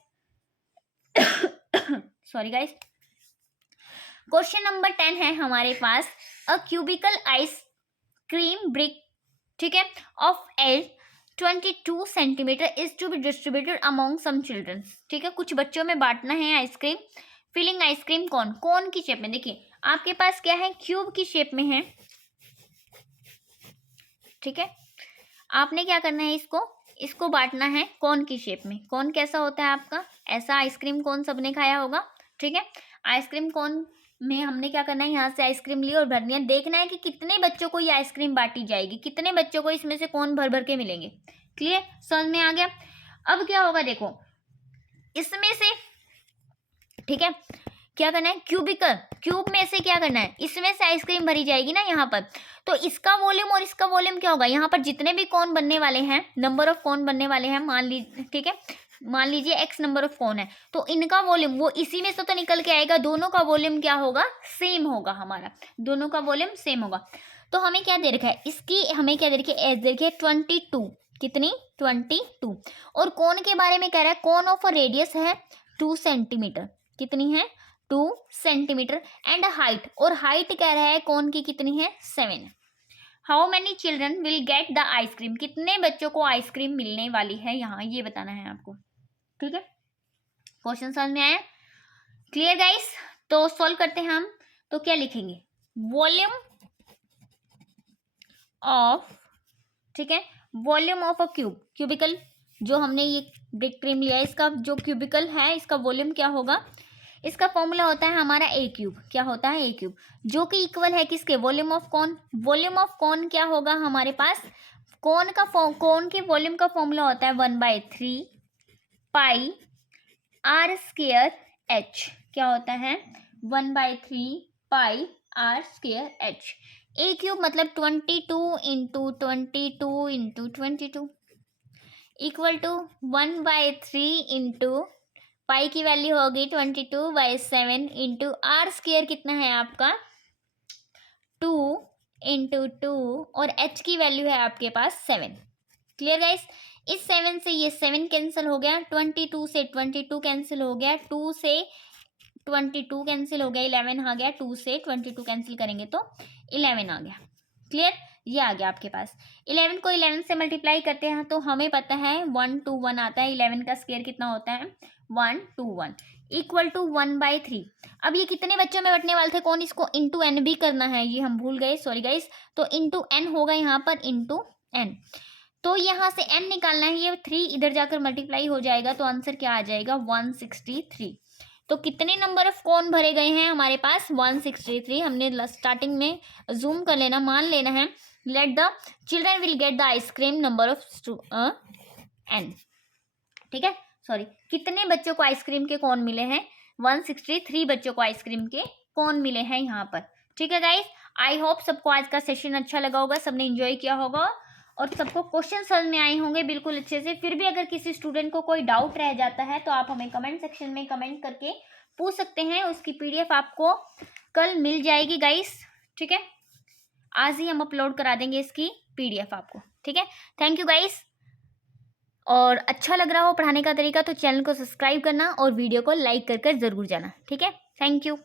Sorry guys. Question number 10 है हमारे पास, अ क्यूबिकल आइसक्रीम ब्रिक, ठीक है, of L 22 centimetre is to be distributed among some children, ठीक है, कुछ बच्चों में बांटना है आइसक्रीम, फिलिंग आइसक्रीम कौन की शेप में, देखिए आपके पास क्या है, क्यूब की शेप में है, ठीक है, आपने क्या करना है, इसको बांटना है कौन की शेप में, कौन कैसा होता है आपका, ऐसा आइसक्रीम कौन सबने खाया होगा, ठीक है, आइसक्रीम कौन में हमने क्या करना है, यहाँ से आइसक्रीम ली और भरनी है, देखना है कि कितने बच्चों को ये आइसक्रीम बांटी जाएगी, कितने बच्चों को इसमें से कौन भर भर के मिलेंगे, क्लियर, समझ में आ गया। अब क्या होगा देखो, इसमें से ठीक है क्या करना है, क्यूब में से क्या करना है, इसमें से आइसक्रीम भरी जाएगी ना यहाँ पर, तो इसका वॉल्यूम और इसका वॉल्यूम क्या होगा, यहाँ पर जितने भी कोन बनने वाले हैं, नंबर ऑफ कोन बनने वाले हैं, मान लीजिए ठीक है, मान लीजिए x नंबर ऑफ कोन है, तो इनका वॉल्यूम वो इसी में से तो निकल के आएगा, दोनों का वॉल्यूम क्या होगा, सेम होगा, हमारा दोनों का वॉल्यूम सेम होगा। तो हमें क्या दे रखा है, इसकी हमें क्या दे रखी है, एज दे रखी है 22, कितनी 22, और कोन के बारे में कह रहा है, कोन ऑफ अ रेडियस है 2 सेंटीमीटर, कितनी है 2 सेंटीमीटर, एंड हाइट, और हाइट कह रहा है कोन की कितनी है 7। How many children will get the ice cream, कितने बच्चों को आइसक्रीम मिलने वाली है, यहाँ ये बताना है आपको, ठीक है। क्वेश्चन समझ में आया, क्लियर गाइस। तो सॉल्व करते हैं हम, तो क्या लिखेंगे, वॉल्यूम ऑफ, ठीक है, वॉल्यूम ऑफ अ क्यूबिकल, जो हमने ये ब्रिक क्रीम लिया है, इसका जो क्यूबिकल है इसका वॉल्यूम क्या होगा, इसका फॉर्मूला होता है हमारा ए क्यूब, क्या होता है ए क्यूब, जो कि इक्वल है किसके, volume of cone, volume of cone क्या होगा हमारे पास, कॉन के वॉल्यूम का फॉर्मूला होता है 1/3 पाई आर स्क्वायर एच, क्या होता है 1/3 pi R square H. A cube मतलब 22 into 22 into 22 equal to 1/3 into pi की वैल्यू होगी 22/7 इंटू आर स्क्वायर कितना है आपका 2 इंटू 2, और एच की वैल्यू है आपके पास 7। क्लियर गाइस, इस 7 से ये 7 कैंसिल हो गया, 22 से 22 कैंसिल हो गया, 2 से 22 कैंसिल हो गया, 11 आ गया, 2 से 22 कैंसिल करेंगे तो 11 आ गया। क्लियर, ये आ गया आपके पास। 11 को 11 से मल्टीप्लाई करते हैं तो हमें पता है 1 2 1 आता है, 11 का स्क्वायर कितना होता है 1 2 1 इक्वल टू 1/3। अब ये कितने बच्चों में बटने वाले थे कौन, इसको इंटू एन भी करना है, ये हम भूल गए, सॉरी गाइस, तो इंटू एन होगा यहाँ पर, इंटू एन, तो यहाँ से n निकालना है, ये 3 इधर जाकर मल्टीप्लाई हो जाएगा, तो आंसर क्या आ जाएगा 163। तो कितने नंबर ऑफ कौन भरे गए हैं हमारे पास 163। हमने स्टार्टिंग में जूम कर लेना, मान लेना है, let the children will get the ice cream number of n, ठीक है, सॉरी, कितने बच्चों को आइसक्रीम के कौन मिले हैं, 163 बच्चों को आइसक्रीम के कौन मिले हैं यहाँ पर। ठीक है गाइस, आई होप सबको आज का सेशन अच्छा लगा होगा, सबने एंजॉय किया होगा और सबको क्वेश्चन समझ में आए होंगे बिल्कुल अच्छे से। फिर भी अगर किसी स्टूडेंट को कोई डाउट रह जाता है तो आप हमें कमेंट सेक्शन में कमेंट करके पूछ सकते हैं, उसकी पीडीएफ आपको कल मिल जाएगी गाइस। ठीक है, आज ही हम अपलोड करा देंगे इसकी पीडीएफ आपको। ठीक है, थैंक यू गाइस, और अच्छा लग रहा हो पढ़ाने का तरीका तो चैनल को सब्सक्राइब करना और वीडियो को लाइक कर ज़रूर जाना। ठीक है, थैंक यू।